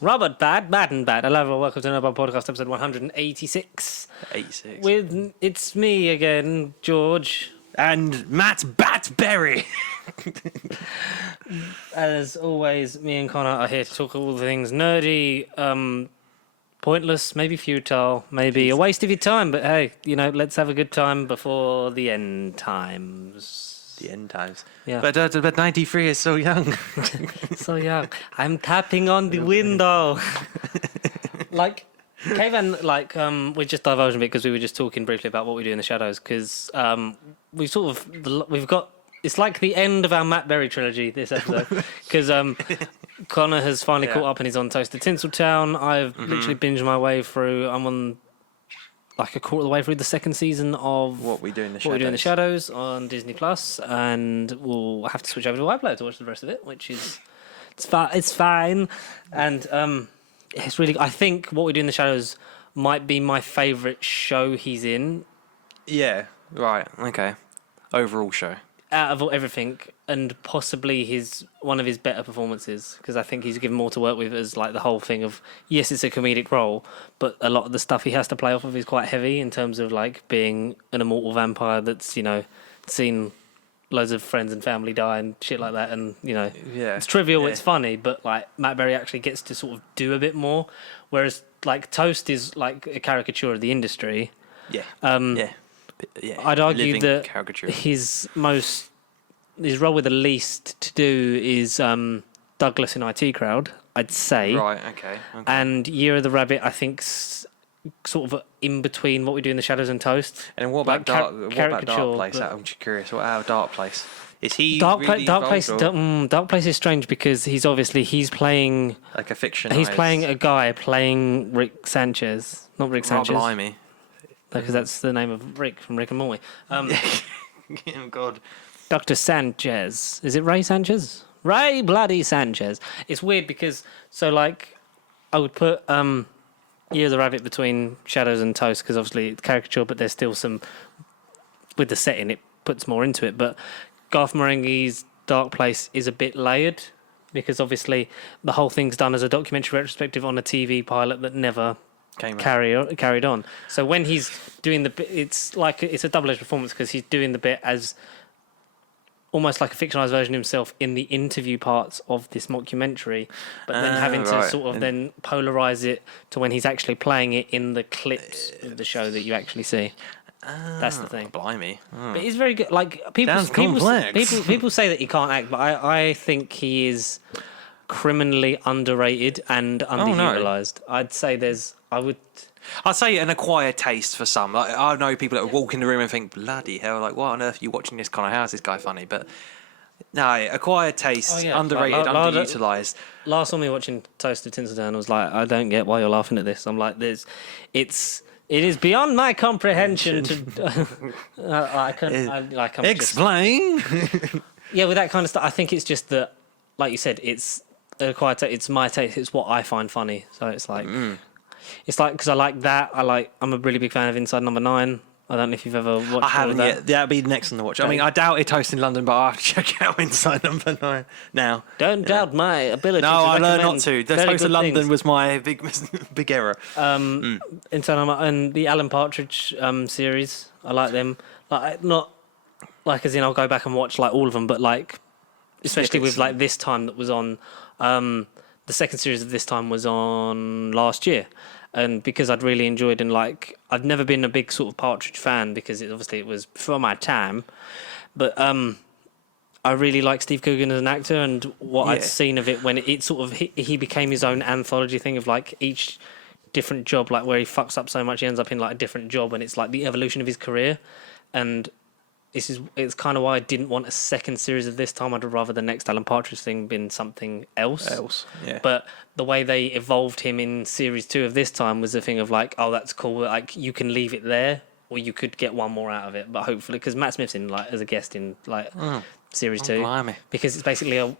Robert Bad and Bad. Hello everyone, welcome to another podcast, episode 186. 86. It's me again, George. And Matt Batberry. As always, me and Connor are here to talk all the things nerdy, pointless, maybe futile, maybe a waste of your time, but hey, let's have a good time before the end times. The end times. Yeah. But 93 is so young. So young. I'm tapping on the window. We just diverged a bit because we were just talking briefly about what we do in the shadows because we've got it's like the end of our Matt Berry trilogy this episode because Connor has finally caught up and he's on Toasted Tinseltown. I've literally binged my way through. I'm on like a quarter of the way through the second season of What We Do in the Shadows on Disney Plus, and we'll have to switch over to iPlayer to watch the rest of it, which is it's fine, and it's really. I think What We Do in the Shadows might be my favourite show he's in. Yeah, right, okay. Overall show. Out of everything, and possibly one of his better performances, because I think he's given more to work with as like the whole thing of, yes, it's a comedic role, but a lot of the stuff he has to play off of is quite heavy in terms of like being an immortal vampire that's, seen loads of friends and family die and shit like that, and it's trivial, it's funny, but like Matt Berry actually gets to sort of do a bit more, whereas like Toast is like a caricature of the industry. I'd argue that his role with the least to do is Douglas in IT Crowd, I'd say. Right, okay. And Year of the Rabbit, I think, sort of in between What We Do in the Shadows and Toast. And what about Dark Place? I'm just curious. What about Dark Place? Is he Dark Place? Dark Place is strange because he's playing like a fiction. He's playing a guy playing Rick Sanchez, not Rick Sanchez. Blimey. Because that's the name of Rick from Rick and Morty. Oh God. Dr. Sanchez. Is it Ray Sanchez? Ray bloody Sanchez. It's weird because, I would put Year of the Rabbit between Shadows and Toast because obviously it's caricature, but there's still some, with the setting, it puts more into it. But Garth Marenghi's Dark Place is a bit layered because obviously the whole thing's done as a documentary retrospective on a TV pilot that never carried on. So when he's doing the bit, it's a double-edged performance because he's doing the bit as almost like a fictionalized version of himself in the interview parts of this mockumentary, but then having to sort of then polarize it to when he's actually playing it in the clips of the show that you actually see. That's the thing. Blimey. But he's very good. Like people say that he can't act, but I think he is criminally underrated and underutilized. I'd say I'd say an acquired taste for some. Like, I know people that walk in the room and think, bloody hell, like, what on earth are you watching this kind of house? This guy funny. But no, acquired taste, underrated, underutilized. Last time we were watching Toasted Tinseltown, I was like, I don't get why you're laughing at this. I'm like, it is beyond my comprehension to. I can't explain. Yeah, with that kind of stuff, I think it's just that, like you said, it's acquired taste. It's my taste. It's what I find funny. So it's like. It's like, because I like that. I'm a really big fan of Inside Number 9. I don't know if you've ever watched it. I haven't yet. That'd be next on the watch. I mean, I doubt it's Toast in London, but I'll have to check out Inside Number 9 now. Don't doubt my ability to I learned not to. The Toast in London was my big error. Inside Number and the Alan Partridge series. I like them. Not like as in I'll go back and watch like all of them, but like especially with like this time that was on. The second series of this time was on last year. And because I'd really enjoyed and I've never been a big sort of Partridge fan because it was before my time, but I really like Steve Coogan as an actor and what I'd seen of it when it sort of he became his own anthology thing of like each different job, like where he fucks up so much he ends up in like a different job and it's like the evolution of his career. And it's kind of why I didn't want a second series of this time. I'd rather the next Alan Partridge thing been something else. Yeah. But the way they evolved him in series 2 of this time was the thing of like, oh, that's cool. Like you can leave it there, or you could get one more out of it. But hopefully, because Matt Smith's in as a guest in series 2, blimey. Because it's basically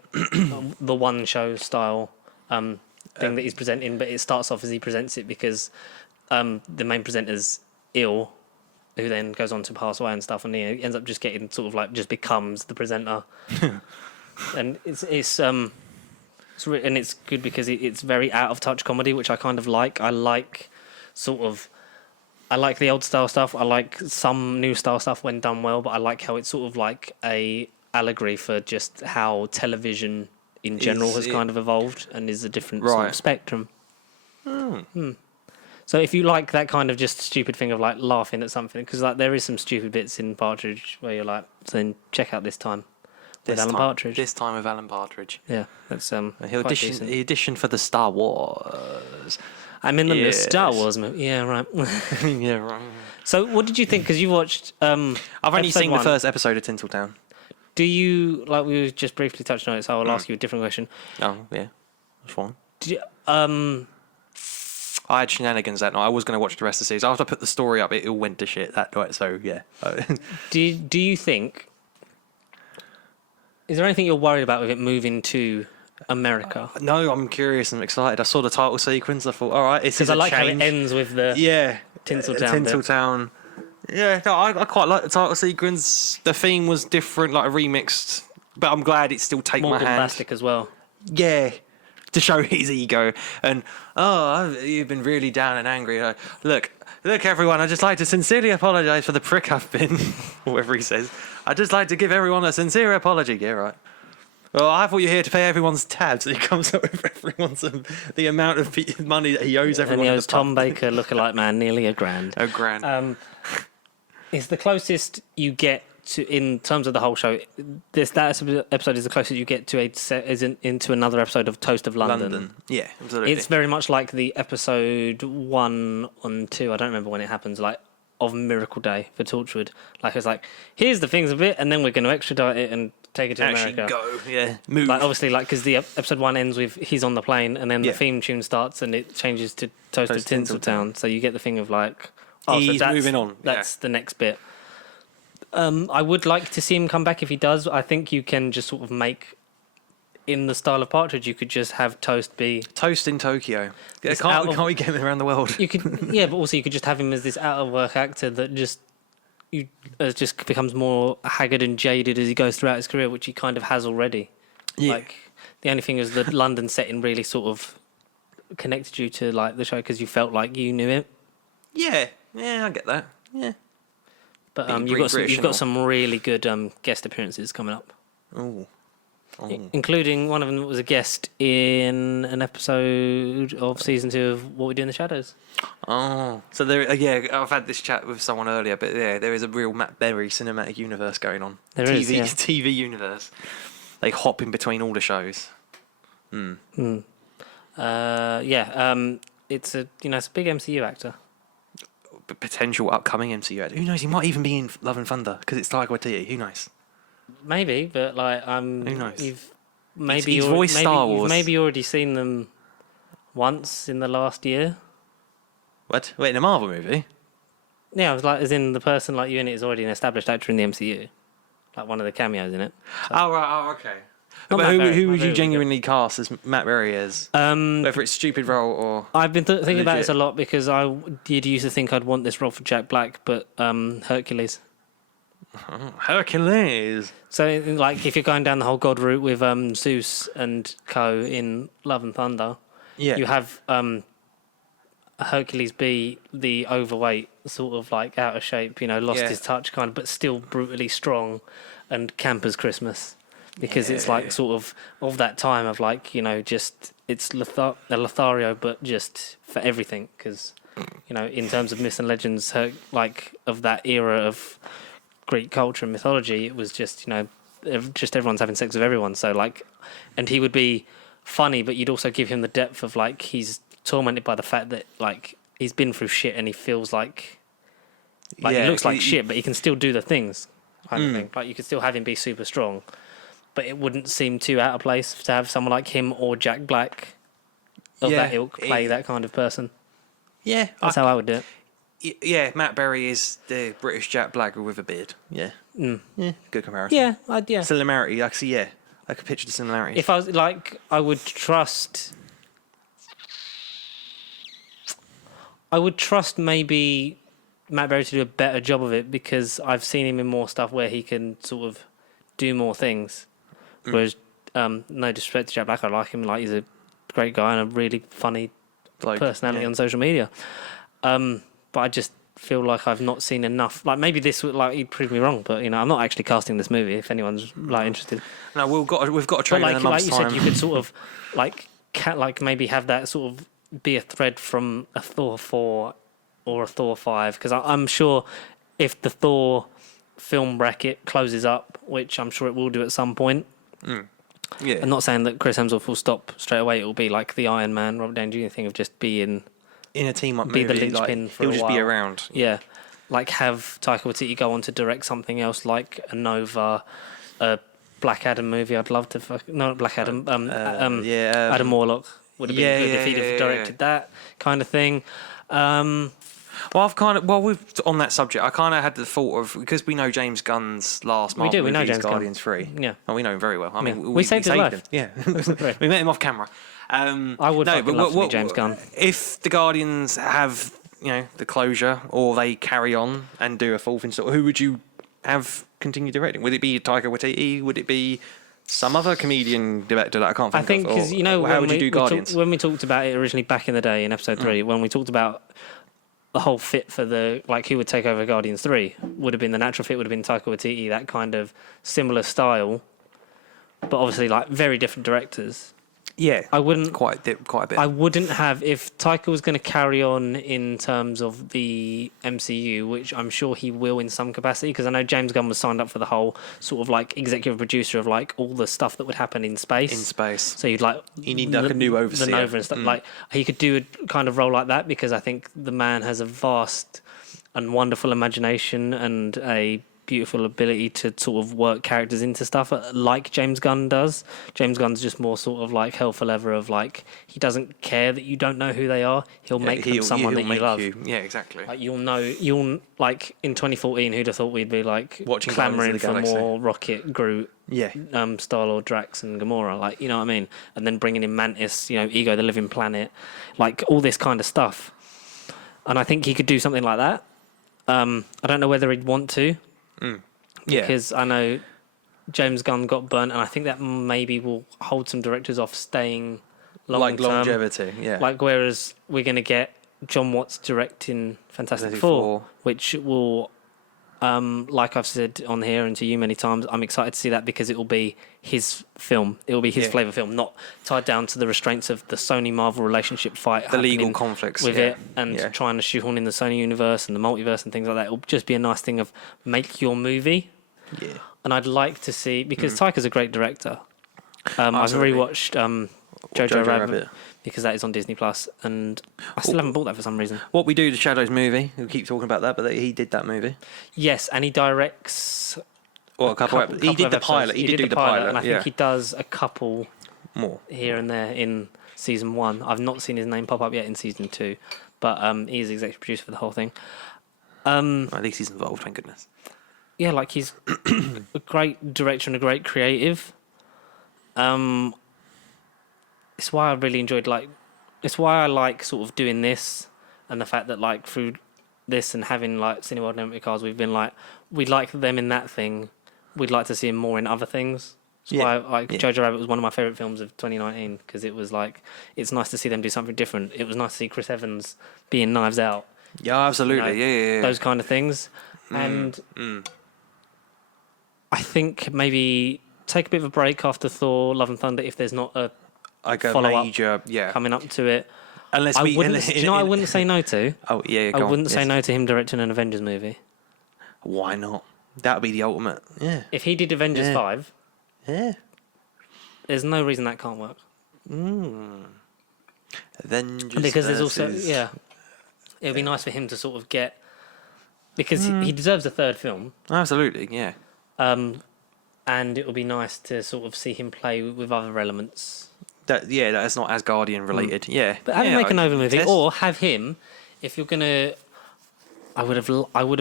the one show style thing that he's presenting. But it starts off as he presents it because the main presenter's ill. Who then goes on to pass away and stuff, and he ends up just getting sort of like just becomes the presenter, and it's And it's good because it's very out of touch comedy, which I kind of like. I like the old style stuff. I like some new style stuff when done well, but I like how it's sort of like a allegory for just how television in general has kind of evolved and is a different sort of spectrum. So if you like that kind of just stupid thing of like laughing at something, because like there is some stupid bits in Partridge where you're like, so then check out This Time with Alan Partridge. This Time with Alan Partridge. Yeah, that's he auditioned for the Star Wars. I'm in the Star Wars movie. Yeah, right. Yeah, right. So what did you think? Because you watched. I've only seen the first episode of Tinseltown. Do you like? We just briefly touched on it, so I'll ask you a different question. Oh yeah, that's fine. Did you, I had shenanigans that night. I was going to watch the rest of the season. After I put the story up, it all went to shit that night. So yeah. Do you think? Is there anything you're worried about with it moving to America? No, I'm curious and excited. I saw the title sequence. I thought, all right, it's because I like how it ends with the Tinseltown. Tinseltown. Yeah, no, I quite like the title sequence. The theme was different, like a remixed, but I'm glad it still take more my hand. bombastic as well. Yeah, to show his ego and you've been really down and angry. Look, everyone. I'd just like to sincerely apologise for the prick I've been. Whatever he says. I'd just like to give everyone a sincere apology. Yeah, right. Well, I thought you were here to pay everyone's tabs. So he comes up with everyone's the amount of money that he owes everyone. And he owes Tom Baker, lookalike man, nearly $1,000. $1,000. It's the closest you get to, in terms of the whole show. That episode is the closest you get to into another episode of Toast of London. Yeah, absolutely. It's very much like the episode 1 and 2. I don't remember when it happens. Like of Miracle Day for Torchwood. Like it's like here's the things a bit, and then we're going to extradite it and take it to America. Move. Like obviously, like because the episode 1 ends with he's on the plane, and then the theme tune starts, and it changes to Toast of Tinseltown. So you get the thing of like. He's moving on. That's the next bit. I would like to see him come back if he does. I think you can just sort of make, in the style of Partridge, you could just have Toast be... Toast in Tokyo. Can't we get him around the world? You could, yeah, but also you could just have him as this out-of-work actor that just becomes more haggard and jaded as he goes throughout his career, which he kind of has already. Yeah. Like, the only thing is the London setting really sort of connected you to like the show because you felt like you knew it. Yeah, I get that. Yeah, but you've got some really good guest appearances coming up. Oh. Including one of them that was a guest in an episode of season 2 of What We Do in the Shadows. Oh, so there. I've had this chat with someone earlier, but yeah, there is a real Matt Berry cinematic universe going on. TV universe. They hop in between all the shows. It's a big MCU actor. Potential upcoming MCU actor. Who knows? He might even be in Love and Thunder because it's Taika Waititi. Who knows? Maybe, but like who knows? He's voiced Star Wars. You've maybe already seen them once in the last year. What? Wait, in a Marvel movie? Yeah, I was like, as in the person like you in it is already an established actor in the MCU, like one of the cameos in it. So. Oh right. Oh okay. But who would you genuinely cast as Matt Berry as? Whether it's stupid role or... I've been thinking about this a lot because I did used to think I'd want this role for Jack Black, but Hercules. Oh, Hercules. So, like, if you're going down the whole God route with Zeus and co in Love and Thunder, you have Hercules be the overweight, sort of like out of shape, lost his touch kind of, but still brutally strong and campers Christmas. Because it's like sort of that time of like, just it's Lothario, but just for everything. Because, in terms of myths and legends, like of that era of Greek culture and mythology, it was just, just everyone's having sex with everyone. So like, and he would be funny, but you'd also give him the depth of like, he's tormented by the fact that like he's been through shit and he feels like he looks like shit, but he can still do the things. Kind of thing. Like you could still have him be super strong. But it wouldn't seem too out of place to have someone like him or Jack Black of that ilk play that kind of person. Yeah. That's how I would do it. Yeah, Matt Berry is the British Jack Black with a beard. Yeah. Yeah, good comparison. Yeah. Similarity, actually, I could picture the similarity. If I was like, I would trust maybe Matt Berry to do a better job of it because I've seen him in more stuff where he can sort of do more things. Whereas no disrespect to Jack Black, I like him. Like, he's a great guy and a really funny personality on social media. But I just feel like I've not seen enough. Like, maybe this would, like, he'd prove me wrong, but I'm not actually casting this movie. If anyone's like interested, no, we've got a trailer in a month's time. Like you said, you could sort of like maybe have that sort of be a thread from a Thor 4 or a Thor 5, because I'm sure if the Thor film bracket closes up, which I'm sure it will do at some point. Yeah, I'm not saying that Chris Hemsworth will stop straight away. It will be like the Iron Man, Robert Downey Jr. thing of just being in a team up be movie, the linchpin for he'll a just while. be around. Yeah, like have Taika Waititi go on to direct something else, like a Nova, a Black Adam movie. I'd love to. Not Black Adam. Adam Warlock would have been good if he'd have directed that kind of thing. We've on that subject. I kind of had the thought of, because we know James Gunn's last Marvel movie is Guardians 3. Yeah, we know him very well. I mean, we saved his life. Him. Yeah, we met him off camera. I would love to meet James Gunn. If the Guardians have the closure, or they carry on and do a full install, who would you have continue directing? Would it be Taika Waititi? Would it be some other comedian director that I can't think of? I think because how would you do Guardians? When we talked about it originally back in the day in episode 3, when we talked about the whole fit for the who would take over Guardians 3, would have been the natural fit would have been Taika Waititi, that kind of similar style, but obviously very different directors. Yeah, I wouldn't quite a bit. I wouldn't have, if Taika was going to carry on in terms of the MCU, which I'm sure he will in some capacity, because I know James Gunn was signed up for the whole sort of executive producer of all the stuff that would happen in space. So you'd you need a new overseer. The Nova and stuff. He could do a kind of role like that, because I think the man has a vast and wonderful imagination and a beautiful ability to sort of work characters into stuff like James Gunn does. James Gunn's just more sort of hell for leather of he doesn't care that you don't know who they are. He'll make them someone that you love. Yeah, exactly. You'll in 2014, who'd have thought we'd be watching clamoring for more Rocket, Groot, Star-Lord, Drax and Gamora, you know what I mean? And then bringing in Mantis, Ego the Living Planet, all this kind of stuff. And I think he could do something like that. I don't know whether he'd want to. Because I know James Gunn got burnt, and I think that maybe will hold some directors off staying long term. Longevity, yeah. Whereas we're going to get John Watts directing Fantastic Four, which will, like I've said on here and to you many times, I'm excited to see that, because it will be his film. It will be his flavour film, not tied down to the restraints of the Sony-Marvel relationship fight. The legal conflicts. With it, and trying to shoehorn in the Sony universe and the multiverse and things like that. It will just be a nice thing of make your movie. Yeah. And I'd like to see, because Taika's a great director. I've rewatched Jojo Rabbit, because that is on Disney Plus, and I still haven't bought that for some reason. What We Do, the Shadows movie. We keep talking about that, but he did that movie. Yes, and he directs. Well, a couple he did the pilot. He did do the pilot, and I think he does a couple more here and there in season 1. I've not seen his name pop up yet in season 2, but he is executive producer for the whole thing. At least he's involved, thank goodness. Yeah, he's a great director and a great creative. It's why I really enjoyed it's why I like sort of doing this, and the fact that through this and having Cineworld and Empty Cars, we've been we like them in that thing. We'd like to see him more in other things. That's why Jojo Rabbit was one of my favourite films of 2019, because it was it's nice to see them do something different. It was nice to see Chris Evans being Knives Out. Yeah, absolutely. Yeah. Those kind of things. And I think maybe take a bit of a break after Thor, Love and Thunder, if there's not a follow-up coming up to it. Do you know what I wouldn't say no to? Oh, yeah, I wouldn't say no to him directing an Avengers movie. Why not? That would be the ultimate. Yeah. If he did Avengers 5, there's no reason that can't work. Avengers because there's also it would be nice for him to sort of get, because he deserves a third film. Absolutely, yeah. And it would be nice to sort of see him play with other elements. That's not as Guardian related. Yeah, but have him make a Nova movie, or have him, if you're gonna. I would have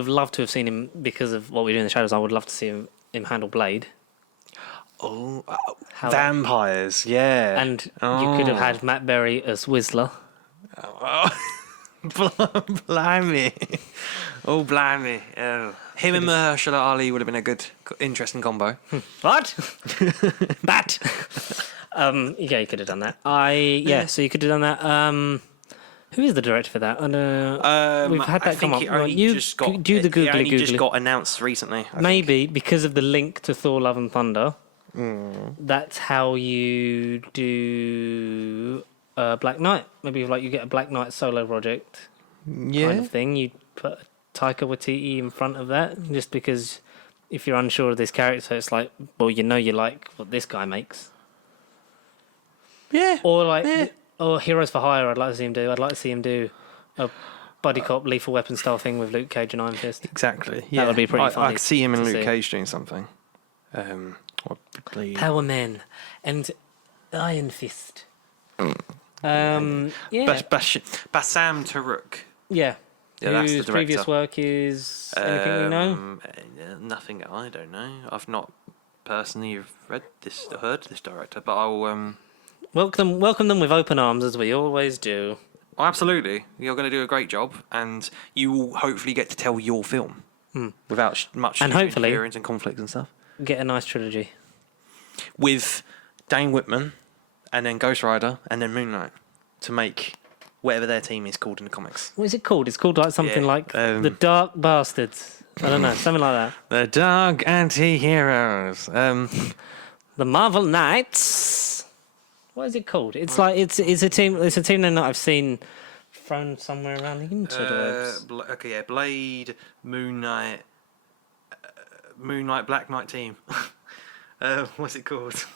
loved to have seen him, because of What We Do in the Shadows. I would love to see him handle Blade. Oh, vampires! Yeah, and you could have had Matt Berry as Whistler. Oh, blimey! Oh, blimey! Oh, Him and Mahershala Ali would have been a good, interesting combo. What? That. Yeah, you could have done that. So you could have done that. Who is the director for that? We've had that come up. You do the googly googly. Just got announced recently. Maybe because of the link to Thor: Love and Thunder. That's how you do Black Knight. Maybe like you get a Black Knight solo project kind of thing. You put Taika Waititi in front of that, just because if you're unsure of this character, it's like, well, you like what this guy makes. Yeah. Or Heroes for Hire, I'd like to see him do. I'd like to see him do a buddy cop, Lethal Weapon style thing with Luke Cage and Iron Fist. Exactly. Yeah. That would be pretty funny. I could see him and Luke Cage doing something. Power Man and Iron Fist. Yeah. Bassam Taruk. Yeah. Yeah, that's the Whose director. previous work is anything we know? Nothing I don't know. I've not personally heard this director, but I'll welcome them with open arms, as we always do. Oh, absolutely. You're going to do a great job, and you will hopefully get to tell your film without much interference and conflict and stuff. Get a nice trilogy with Dane Whitman, and then Ghost Rider, and then Moon Knight to make whatever their team is called in the comics. What is it called? It's called like something like the Dark Bastards. I don't know, something like that. The Dark Anti-Heroes. The Marvel Knights. What is it called? It's like it's a team. It's a team that I've seen thrown somewhere around the interwebs. Blade, Moon Knight, Black Knight team. What's it called?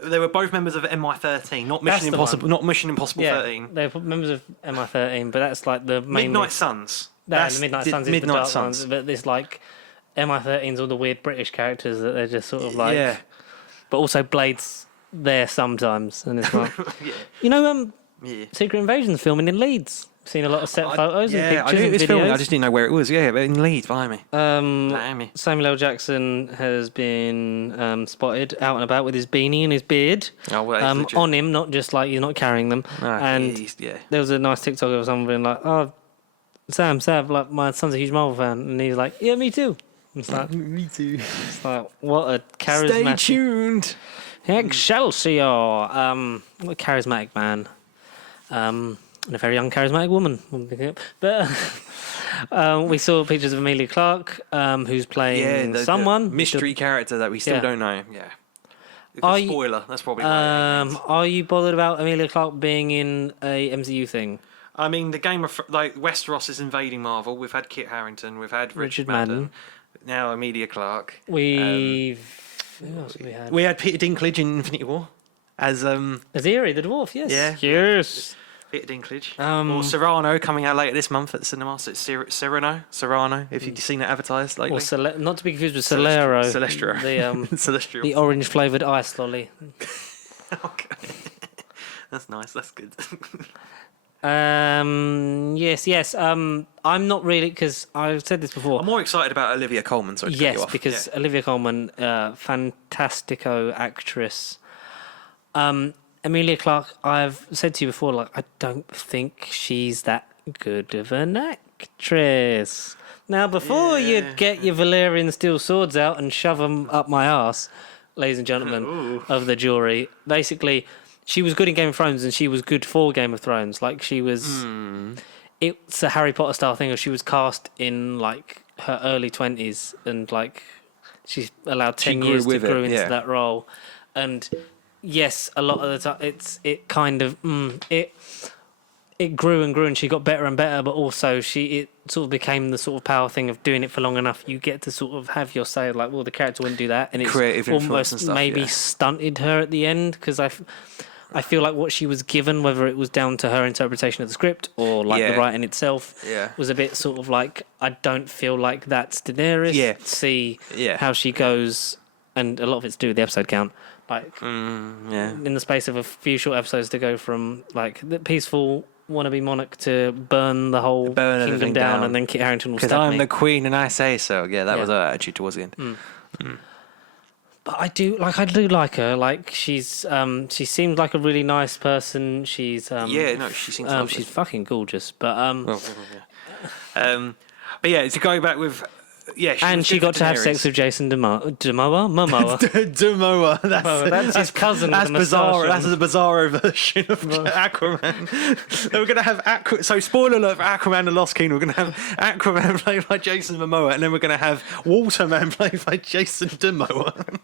They were both members of MI13, not Mission Impossible. Not Mission Impossible 13. They're members of MI13, but that's like the main Midnight Suns. The Midnight Suns is the dark ones, but there's like MI13's all the weird British characters that they're just sort of like. Yeah. But also Blade's there sometimes, and it's like, Secret Invasion's filming in Leeds. Seen a lot of set photos and pictures and videos. Filming, I just didn't know where it was. Yeah, but in Leeds, behind me. Samuel L. Jackson has been spotted out and about with his beanie and his beard on him, not just like you're not carrying them. There was a nice TikTok of someone being like, "Oh, Sam, like my son's a huge Marvel fan," and he's like, "Yeah, me too." It's like, me too. It's like, what a charismatic. Stay tuned. Excelsior. What a charismatic man. And a very young charismatic woman. But we saw pictures of Emilia Clarke, who's playing someone. The mystery character that we still don't know. Yeah. Spoiler. That's probably why. Are you bothered about Emilia Clarke being in a MCU thing? I mean, the Game of Westeros is invading Marvel. We've had Kit Harington. We've had Richard Madden. Now Emilia Clarke. Who else have we had? We had Peter Dinklage in Infinity War as Eerie the dwarf. Yes. Yeah. Yes. Peter Dinklage. Or Serrano coming out later this month at the cinema. So it's Serrano, if you've seen it advertised lately. Or not to be confused with Celero. Celestro. The Celestial. The orange flavoured ice lolly. Okay. That's nice. That's good. Yes. I'm not really, because I've said this before. I'm more excited about Olivia Colman. So yes, because Olivia Colman, fantastico actress. Emilia Clarke, I've said to you before, like, I don't think she's that good of an actress. Now, before you get your Valyrian steel swords out and shove them up my arse, ladies and gentlemen of the jury, basically, she was good in Game of Thrones and she was good for Game of Thrones. Like, she was... It's a Harry Potter style thing, or she was cast in, like, her early 20s and, like, she's allowed 10 years to grow into that role. And... yes, a lot of the time it grew and grew, and she got better and better. But also, it sort of became the sort of power thing of doing it for long enough. You get to sort of have your say, like, well, the character wouldn't do that, and it's creative almost and stuff, maybe stunted her at the end, because I feel like what she was given, whether it was down to her interpretation of the script or like the writing itself, was a bit sort of like, I don't feel like that's Daenerys. See how she goes, and a lot of it's to do with the episode count. Like, in the space of a few short episodes, to go from like the peaceful wannabe monarch to burn the whole kingdom down, and then Kit Harington will stab me. Because I'm the queen and I say so. Yeah, that was her attitude towards the end. But I do like her. Like, she seems like a really nice person. She's she seems lovely. She's fucking gorgeous. But but yeah, to go back with And she got to have sex with Jason Momoa. Momoa. That's his cousin. That's with a bizarre. moustache That's the bizarro version of Aquaman. We're gonna have So spoiler alert for Aquaman: The Lost Kingdom. We're gonna have Aquaman played by Jason Momoa, and then we're gonna have Waterman played by Jason Momoa.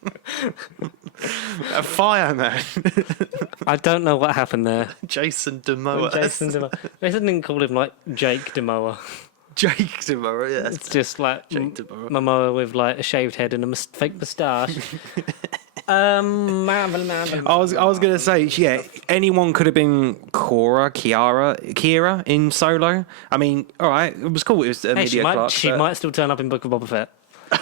A fireman. I don't know what happened there. Jason Momoa. They didn't call him like Jake Momoa. Jake Momoa, yeah. It's just like Momoa with like a shaved head and a fake moustache. Marvel. I was gonna say, yeah, anyone could have been Kira in Solo. I mean, all right, it was cool. It was Emilia Clarke. She might still turn up in Book of Boba Fett.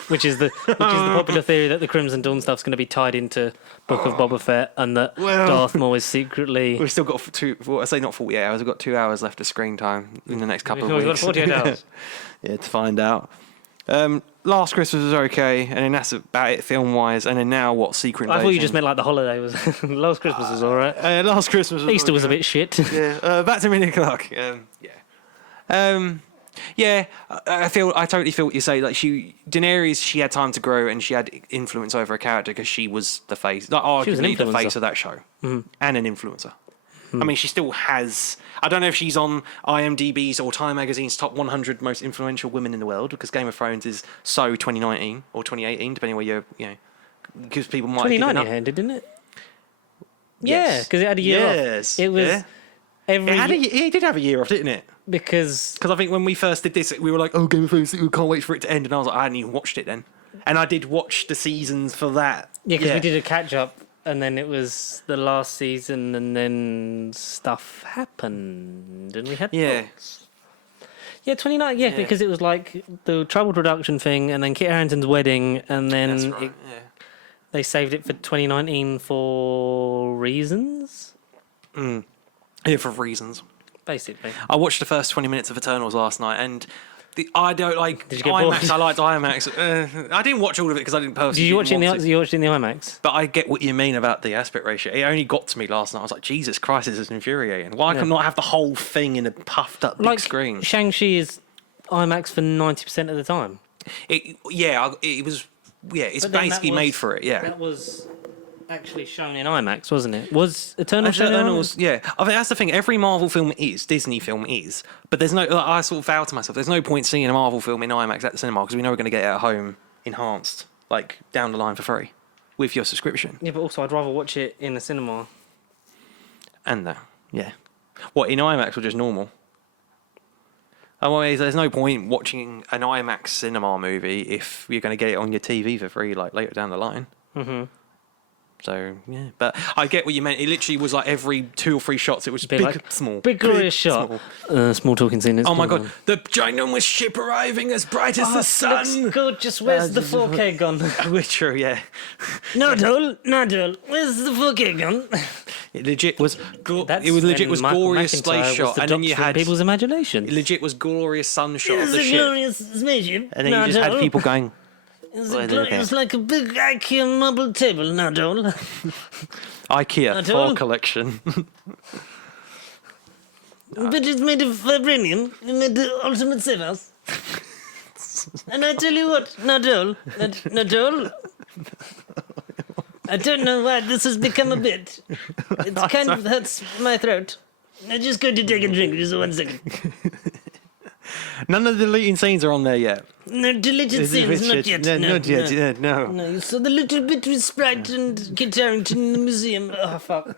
Which is the popular theory that the Crimson Dawn stuff's going to be tied into Book of Boba Fett, and that Darth Maul is secretly. We've still got I say not 48 hours. We've got 2 hours left of screen time in the next couple of weeks. We've got 48 hours. Yeah, to find out. Last Christmas was okay, and then that's about it film wise. And then now what? Secret Invasion. I thought you just meant like the holiday was. Last Christmas was all right. Last Christmas. Easter was a bit shit. Yeah. Back to Emilia Clarke. Yeah, I totally feel what you say. Like Daenerys, she had time to grow and she had influence over her character because she was the face, like arguably the face of that show, and an influencer. I mean, she still has. I don't know if she's on IMDb's or Time Magazine's top 100 most influential women in the world because Game of Thrones is so 2019 or 2018, depending where because people might. 2019 ended, didn't it? Yeah, because it had a year off. Yes, it was it did have a year off, didn't it? Because I think when we first did this, we were like, "Oh, Game of Thrones, we can't wait for it to end." And I was like, I hadn't even watched it then, and I did watch the seasons for that. Yeah, because we did a catch up, and then it was the last season, and then stuff happened, and we had thoughts. Yeah, 29. Yeah, because it was like the Troubled Production thing, and then Kit Harington's wedding, and then they saved it for 2019 for reasons. Yeah, for reasons. Basically, I watched the first 20 minutes of Eternals last night, and I don't like Did you get IMAX. bored? I liked IMAX. I didn't watch all of it because I didn't personally. Did you watch it? You watched it in the IMAX? But I get what you mean about the aspect ratio. It only got to me last night. I was like, Jesus Christ, this is infuriating. Why can I not have the whole thing in a puffed up big screen? Shang-Chi is IMAX for 90% of the time. It was. Yeah, it's basically made for it. Yeah, that was actually shown in IMAX, wasn't it? Was Eternals shown in IMAX? Yeah, I think that's the thing. Every Marvel film is, Disney film is, but there's no. I sort of vow to myself, there's no point seeing a Marvel film in IMAX at the cinema because we know we're going to get it at home enhanced, like down the line for free, with your subscription. Yeah, but also I'd rather watch it in the cinema. And that, yeah. What, in IMAX or just normal? Otherwise, there's no point watching an IMAX cinema movie if you're going to get it on your TV for free, like later down the line. Mm-hmm. So, yeah. But I get what you meant. It literally was like every 2 or 3 shots, it was big, like, small. Big glorious shot. Small talking scene. Oh my God. The ginormous ship arriving as bright as the sun. Looks gorgeous. Where's the 4K gun? We're true, yeah. No, Joel. Where's the 4K gun? It legit was. It was glorious space shot, and then you had people's imagination. It legit was glorious sun shot of the ship. Glorious spaceship. And then you just had people going. It's like a big IKEA marble table, now, Joel. IKEA for collection. But it's made of vibranium. It made the ultimate safe house. And I tell you what, now, Joel. I don't know why this has become a bit. It kind of hurts my throat. I'm just going to take a drink. Just 1 second. None of the deleting scenes are on there yet. No, deleted scenes, not yet. Not yet, no. No, so the little bit with Sprite and Kit Harington in the museum. Oh, fuck.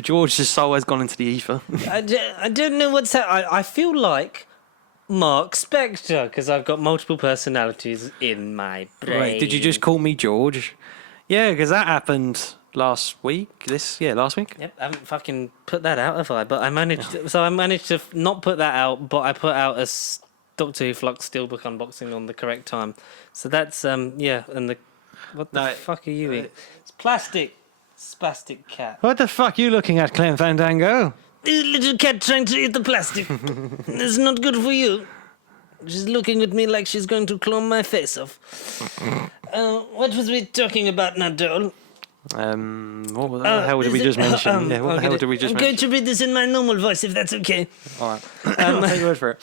George's soul has gone into the ether. I don't know what's happening. I feel like Mark Spector, because I've got multiple personalities in my brain. Right, did you just call me George? Yeah, because that happened last week. Last week. Yep, I haven't fucking put that out, have I? But I managed to not put that out, but I put out a Doctor Who Flux Steelbook unboxing on the correct time. So that's and what the fuck are you eating? It's plastic. Spastic cat. What the fuck are you looking at, Clem Fandango? The little cat trying to eat the plastic. It's not good for you. She's looking at me like she's going to claw my face off. What was we talking about now, Joel? What the hell did we just mention? What the hell did we just mention? I'm going to read this in my normal voice, if that's okay. All right. I'll take your word for it.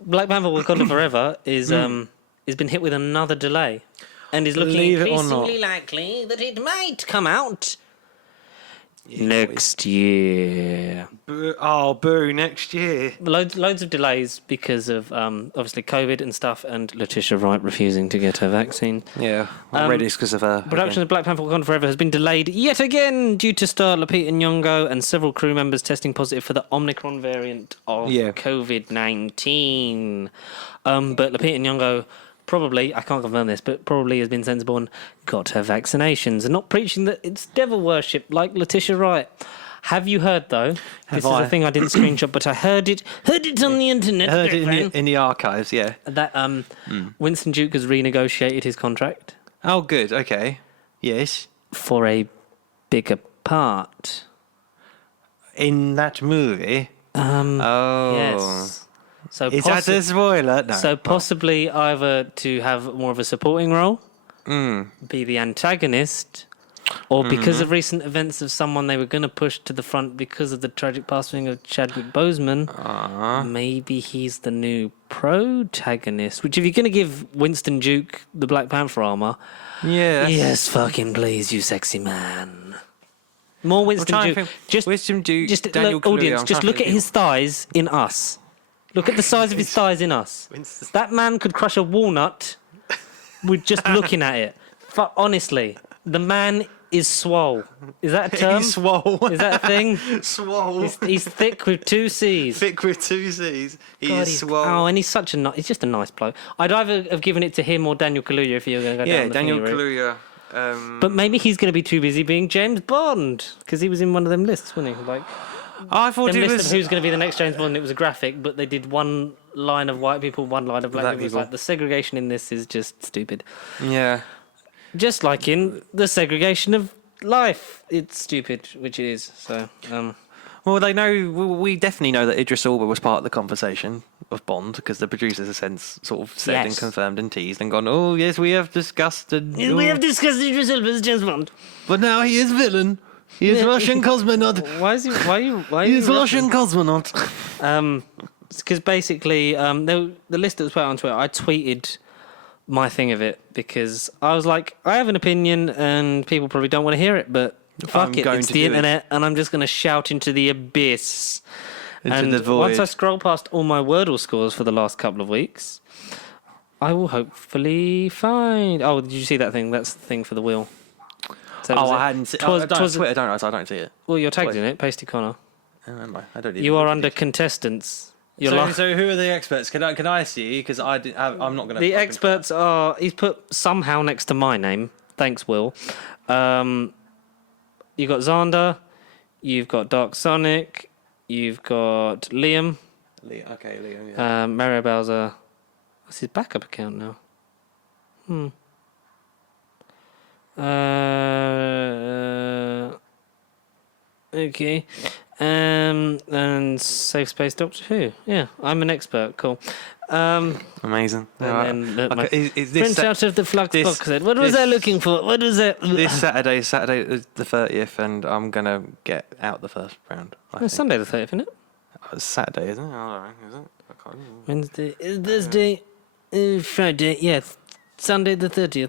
Black Panther Wakanda Forever is has been hit with another delay and is looking increasingly likely that it might come out next year. Boo, next year. Loads of delays because of obviously COVID and stuff, and Letitia Wright refusing to get her vaccine. Yeah, already it's because of her. Production of Black Panther Wakanda Forever has been delayed yet again due to star Lupita Nyong'o and several crew members testing positive for the Omicron variant of COVID-19. But Lupita Nyong'o probably, I can't confirm this, but probably has been sensible and got her vaccinations and not preaching that it's devil worship like Letitia Wright. Have you heard, though? This is a thing I didn't screenshot, but I heard it on the internet. Heard it in the archives, yeah. That Winston Duke has renegotiated his contract. Oh, good, okay. Yes. For a bigger part. In that movie? Yes. So is that a spoiler? No. So possibly either to have more of a supporting role, be the antagonist, or because of recent events of someone they were going to push to the front because of the tragic passing of Chadwick Boseman, maybe he's the new protagonist. Which, if you're going to give Winston Duke the Black Panther armor, yes, fucking please, you sexy man. More Winston Duke. Winston Duke. Just audience, just look at his thighs in Us. Look at the size of his thighs in Us. That man could crush a walnut with just looking at it. Honestly, the man is swole. Is that a term? He's swole. Is that a thing? Swole. He's thick with two C's. Thick with two C's. He's swole. Oh, and he's just a nice bloke. I'd either have given it to him or Daniel Kaluuya if you were going to go down the Daniel Kaluuya. Kaluuya. But maybe he's going to be too busy being James Bond because he was in one of them lists, wasn't he? Like, I thought it was... of who's going to be the next James Bond. It was a graphic, but they did one line of white people, one line of black people. It was like, the segregation in this is just stupid. Yeah. Just like in the segregation of life, it's stupid, which it is. So, well, we definitely know that Idris Elba was part of the conversation of Bond because the producers have since sort of said and confirmed and teased and gone, oh yes, we have discussed we have discussed Idris Elba as James Bond, but now he is villain. He is Russian cosmonaut. Why is he? Why he is Russian cosmonaut. Because basically, the list that was put out on Twitter, I tweeted my thing of it because I was like, I have an opinion and people probably don't want to hear it, but fuck it, it's the internet and I'm just going to shout into the abyss. Into the void. Once I scroll past all my Wordle scores for the last couple of weeks, I will hopefully find... Oh, did you see that thing? That's the thing for the wheel. So I hadn't seen it. I don't have Twitter, don't I? So I don't see it. Well, you're tagged in it, Pasty Connor. I don't you are under contestants. So who are the experts? Can I see? Because I'm not going to... The experts are... He's put somehow next to my name. Thanks, Will. You've got Xander. You've got Dark Sonic. You've got Liam. Liam, yeah. Mario Bowser. What's his backup account now? Okay. And Safe Space Doctor Who. Yeah, I'm an expert. Cool. Amazing. And then print out of the Flux box set. What was I looking for? What was it? This Saturday is the 30th, and I'm going to get out the first round. It's Sunday the 30th, isn't it? It's Saturday, isn't it? I don't know, is it? I can't remember. Wednesday, Thursday, Friday. Yeah, Sunday the 30th.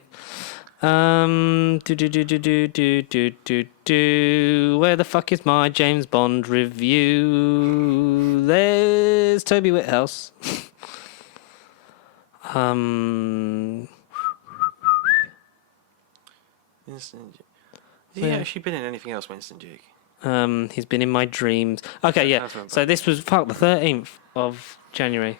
Where the fuck is my James Bond review? There's Toby Whithouse. Winston Duke. Has he actually been in anything else, Winston Duke? He's been in my dreams. Okay, yeah. So this was the 13th of January.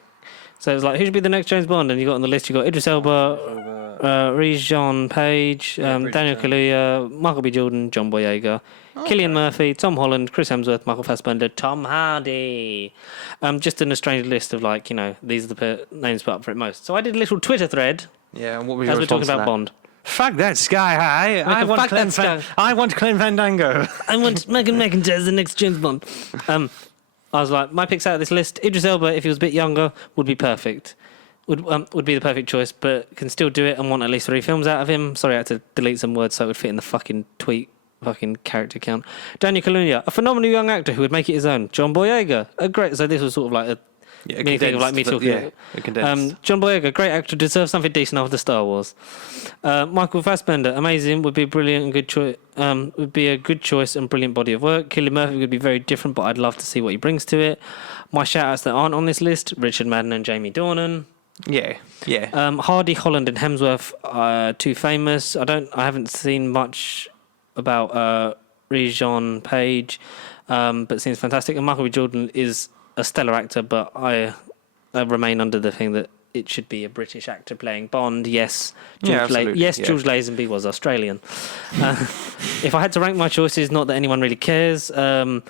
So it was like, who should be the next James Bond? And you got on the list, you got Idris Elba, Rhys-Jean Page, Daniel Kaluuya, Michael B. Jordan, John Boyega, Cillian Murphy, Tom Holland, Chris Hemsworth, Michael Fassbender, Tom Hardy. Just an estranged list of these are the names put up for it most. So I did a little Twitter thread. Yeah, and what was your response as we're talking about Bond? Fuck that Sky High. I want Clem Fandango. I want Megan McIntyre as the next James Bond. I was like, my picks out of this list, Idris Elba, if he was a bit younger, would be perfect. would be the perfect choice, but can still do it and want at least 3 films out of him. Sorry, I had to delete some words so it would fit in the fucking tweet. Fucking character count. Daniel Kaluuya, a phenomenal young actor who would make it his own. John Boyega, a great. So this was sort of like a mini thing of like me talking. John Boyega, great actor, deserves something decent after Star Wars. Michael Fassbender, amazing, would be brilliant and good choice. Would be a good choice and brilliant body of work. Cillian Murphy would be very different, but I'd love to see what he brings to it. My shout-outs that aren't on this list: Richard Madden and Jamie Dornan. Yeah. Hardy, Holland, and Hemsworth are too famous. I haven't seen much about Regé Page, but seems fantastic. And Michael B. Jordan is a stellar actor, but I remain under the thing that it should be a British actor playing Bond. Yes, George Lazenby was Australian. If I had to rank my choices, not that anyone really cares, so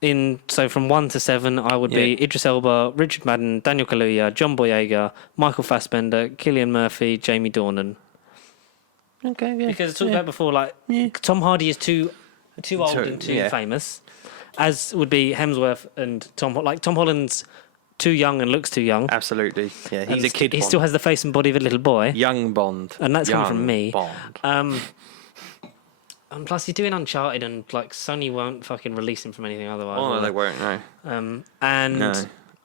from 1 to 7, I would be Idris Elba, Richard Madden, Daniel Kaluuya, John Boyega, Michael Fassbender, Cillian Murphy, Jamie Dornan. Okay, yeah. Because I talked about before, Tom Hardy is too old and too famous, as would be Hemsworth and Tom. Like Tom Holland's too young and looks too young. Absolutely, yeah. He's a kid. He still has the face and body of a little boy. Young Bond, and that's coming from me. Bond. And plus, he's doing Uncharted, and Sony won't fucking release him from anything otherwise. Oh, no, they won't. No.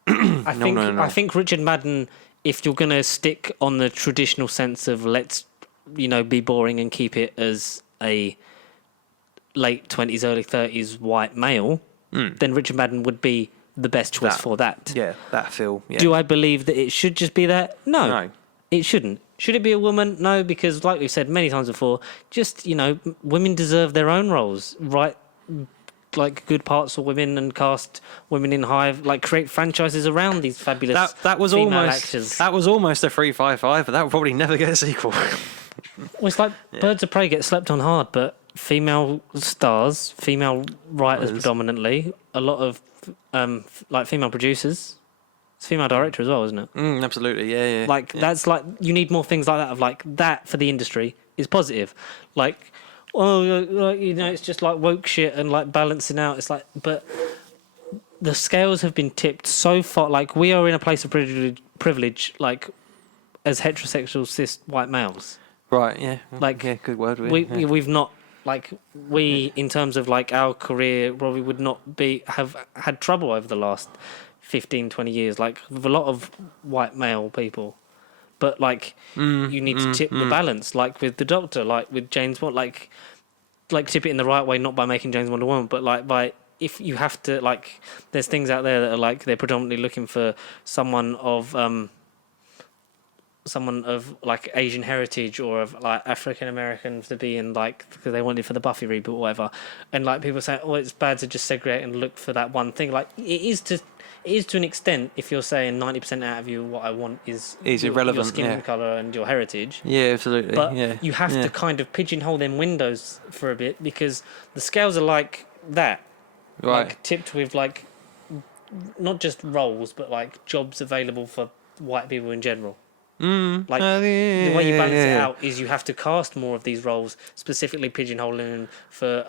I think Richard Madden, if you're gonna stick on the traditional sense of let's be boring and keep it as a late 20s, early 30s white male, then Richard Madden would be the best choice for that. Yeah, that feel. Yeah. Do I believe that it should just be that? No, it shouldn't. Should it be a woman? No, because like we've said many times before, just, women deserve their own roles, right? Like good parts for women and cast women in create franchises around these fabulous female actors. That was almost a 355, but that would probably never get a sequel. Well, it's like Birds of Prey get slept on hard, but female stars, female writers predominantly, a lot of female producers. It's female director as well, isn't it? Absolutely, yeah. That's you need more things like that. That for the industry is positive. It's just woke shit and balancing out. It's but the scales have been tipped so far. We are in a place of privilege, as heterosexual cis white males. Right, yeah. Good word. We've not in terms of our career probably would not have had trouble over the last 15, 20 years, with a lot of white male people. But you need to tip the balance, with the Doctor, with James Bond, tip it in the right way, not by making James Bond a woman, but by if you have to there's things out there that are they're predominantly looking for someone of Asian heritage or of African American to be in because they wanted for the Buffy reboot or whatever, and people say, oh, it's bad to just segregate and look for that one thing. It is to an extent if you're saying 90% out of you what I want is irrelevant, your skin colour and your heritage. Yeah, absolutely. But you have to kind of pigeonhole them windows for a bit because the scales are like that, right? Tipped with not just roles but jobs available for white people in general. The way you balance it out is you have to cast more of these roles, specifically pigeonholing them for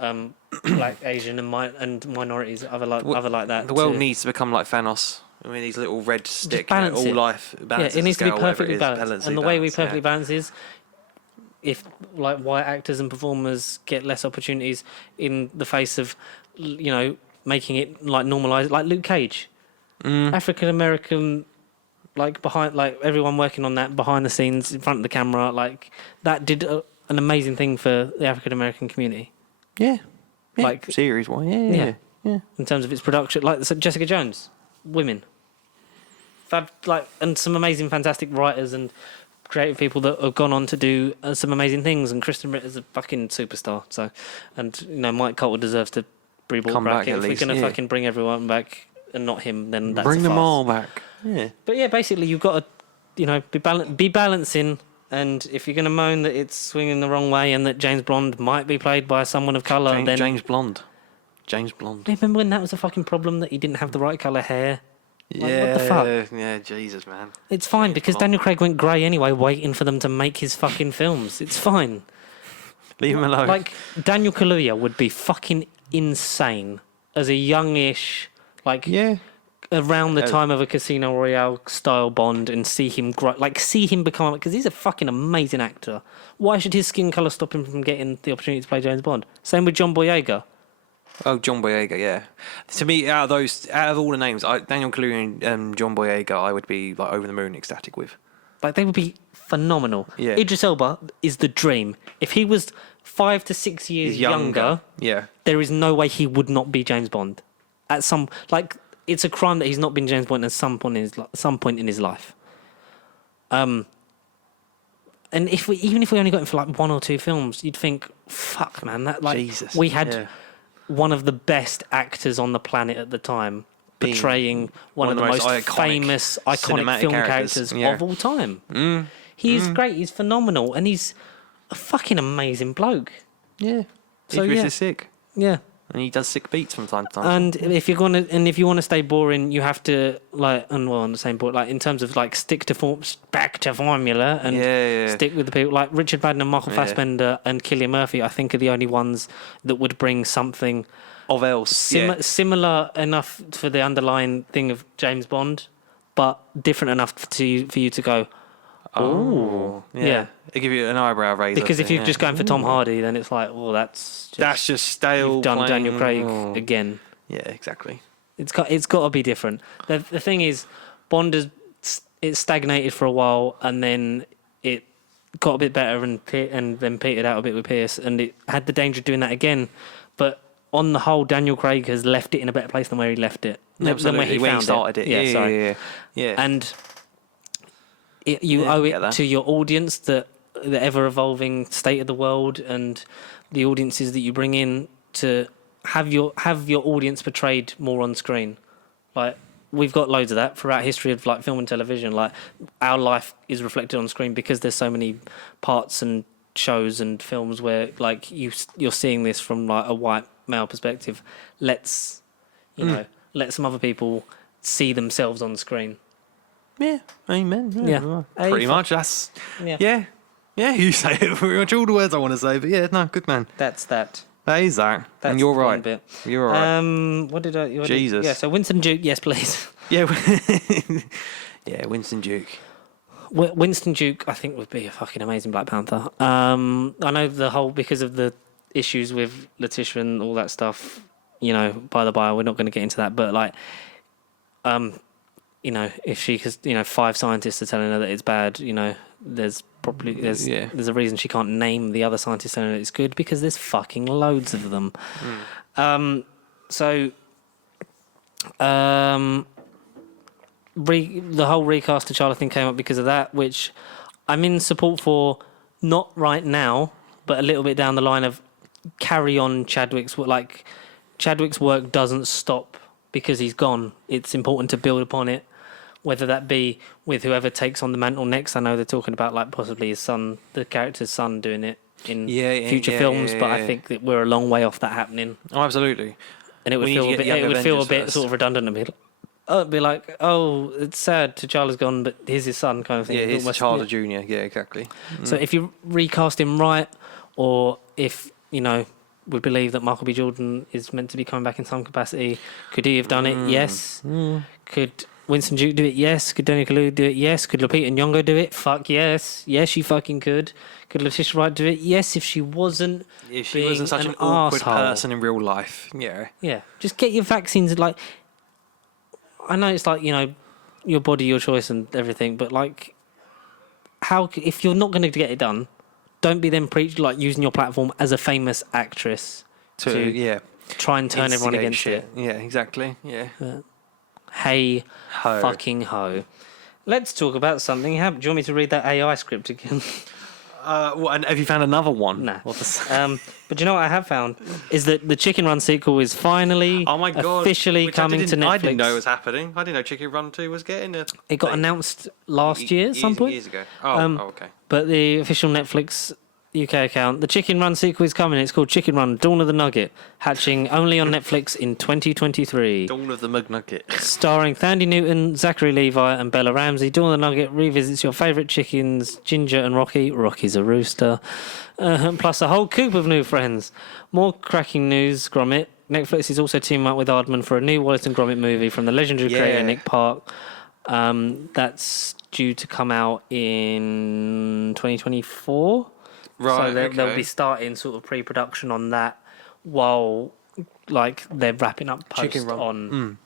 Black, Asian, and minorities, other like that. The world needs to become like Thanos. I mean, these little red stick, all life balance. Yeah, it needs to be perfectly balanced. And the way we perfectly balance is if white actors and performers get less opportunities in the face of making it normalised, like Luke Cage, African American. Behind, everyone working on that behind the scenes, in front of the camera, that did an amazing thing for the African American community. Yeah. Series one, yeah. In terms of its production, Jessica Jones, women, and some amazing, fantastic writers and creative people that have gone on to do some amazing things. And Kristen Ritt is a fucking superstar. So, and Mike Colter deserves to be brought back. If we're gonna fucking bring everyone back and not him, then that's bring a them farce. all back. Yeah. But basically you've got to, be balancing, and if you're going to moan that it's swinging the wrong way and that James Bond might be played by someone of colour, then... James Blonde. Remember when that was a fucking problem, that he didn't have the right colour hair? Yeah. What the fuck? Yeah, Jesus, man. It's fine, because Daniel Craig went grey anyway, waiting for them to make his fucking films. It's fine. Leave him alone. Daniel Kaluuya would be fucking insane as a youngish, around the time of a Casino Royale style Bond and see him grow, like see him become, because he's a fucking amazing actor. Why should his skin colour stop him from getting the opportunity to play James Bond? Same with John Boyega. Oh, John Boyega, yeah. To me, out of all the names, Daniel Kaluuya and John Boyega, I would be like over the moon ecstatic with. Like they would be phenomenal. Yeah. Idris Elba is the dream. If he was 5 to 6 years younger, yeah, there is no way he would not be James Bond. At some it's a crime that he's not been James Bond at some point in his life. And even if we only got him for like 1 or 2 films, you'd think, fuck, man, that like Jesus. We had one of the best actors on the planet at the time portraying one of the most famous, iconic film characters of all time. He's great. He's phenomenal, and he's a fucking amazing bloke. Yeah. So Idris is sick. Yeah. And he does sick beats from time to time. And if you want to stay boring, you have to on the same board, like in terms of like stick to back to formula and stick with the people like Richard Madden and Michael Fassbender and Cillian Murphy. I think are the only ones that would bring something of else similar enough for the underlying thing of James Bond, but different enough for you to go. Oh, yeah. They give you an eyebrow raise. Because if you're just going for Tom Hardy, then it's like, well, that's just stale. You've done Daniel Craig again. Yeah, exactly. It's got to be different. The thing is, Bond it's stagnated for a while, and then it got a bit better, and then petered out a bit with Pierce, and it had the danger of doing that again. But on the whole, Daniel Craig has left it in a better place than where he left it. Absolutely. Than where he started it. Yeah. And you owe it to your audience, the ever-evolving state of the world, and the audiences that you bring in to have your audience portrayed more on screen. Like we've got loads of that throughout history of like film and television. Like our life is reflected on screen because there's so many parts and shows and films where like you're seeing this from like a white male perspective. Let's let some other people see themselves on screen. Yeah, amen. Yeah. Pretty much. That's yeah. You say it pretty much all the words I want to say, but yeah, no, good man. That's that. That is that. That's and you're right. Bit. You're right. What did I? Jesus. Yeah. So Winston Duke, yes, please. Yeah. Yeah, Winston Duke. Winston Duke, I think, would be a fucking amazing Black Panther. I know because of the issues with Letitia and all that stuff. You know, by the by, we're not going to get into that, but like, you know, if she, because 5 scientists are telling her that it's bad, there's a reason she can't name the other scientists telling her it's good, because there's fucking loads of them. The whole recast of T'Challa thing came up because of that, which I'm in support for, not right now, but a little bit down the line of carry on Chadwick's work doesn't stop because he's gone. It's important to build upon it, whether that be with whoever takes on the mantle next. I know they're talking about like possibly his son, the character's son, doing it in future films, but I think that we're a long way off that happening. Oh, absolutely. And it would feel a bit sort of redundant to me. It'd be like, oh, it's sad T'Challa's gone, but here's his son, kind of thing. Yeah, here's T'Challa Jr. Yeah, exactly. So if you recast him right, or if we believe that Michael B. Jordan is meant to be coming back in some capacity, could he have done it? Yes. Could Winston Duke do it? Yes. Could Daniel Kaluuya do it? Yes. Could Lupita Nyong'o do it? Fuck yes. Yes, she fucking could. Could Letitia Wright do it? Yes, if she wasn't such an awkward person in real life. Yeah. Yeah. Just get your vaccines. Like, I know it's like, your body, your choice and everything, but like, if you're not going to get it done, don't be then using your platform as a famous actress to try and turn everyone against it. Yeah, exactly. Yeah. Hey ho. Fucking ho. Let's talk about something. Do you want me to read that AI script again? And have you found another one? Nah. But you know what I have found is that the Chicken Run sequel is finally officially coming to Netflix. I didn't know it was happening. I didn't know Chicken Run 2 was getting it. It got announced last year at some point. Years ago. Okay. But the official Netflix UK account, the Chicken Run sequel is coming. It's called Chicken Run: Dawn of the Nugget, hatching only on Netflix in 2023. Dawn of the McNugget. Starring Thandie Newton, Zachary Levi, and Bella Ramsey, Dawn of the Nugget revisits your favourite chickens, Ginger and Rocky. Rocky's a rooster. Plus a whole coop of new friends. More cracking news, Gromit. Netflix is also teaming up with Aardman for a new Wallace and Gromit movie from the legendary creator Nick Park. That's due to come out in 2024. Right. So they'll be starting sort of pre-production on that while like they're wrapping up post on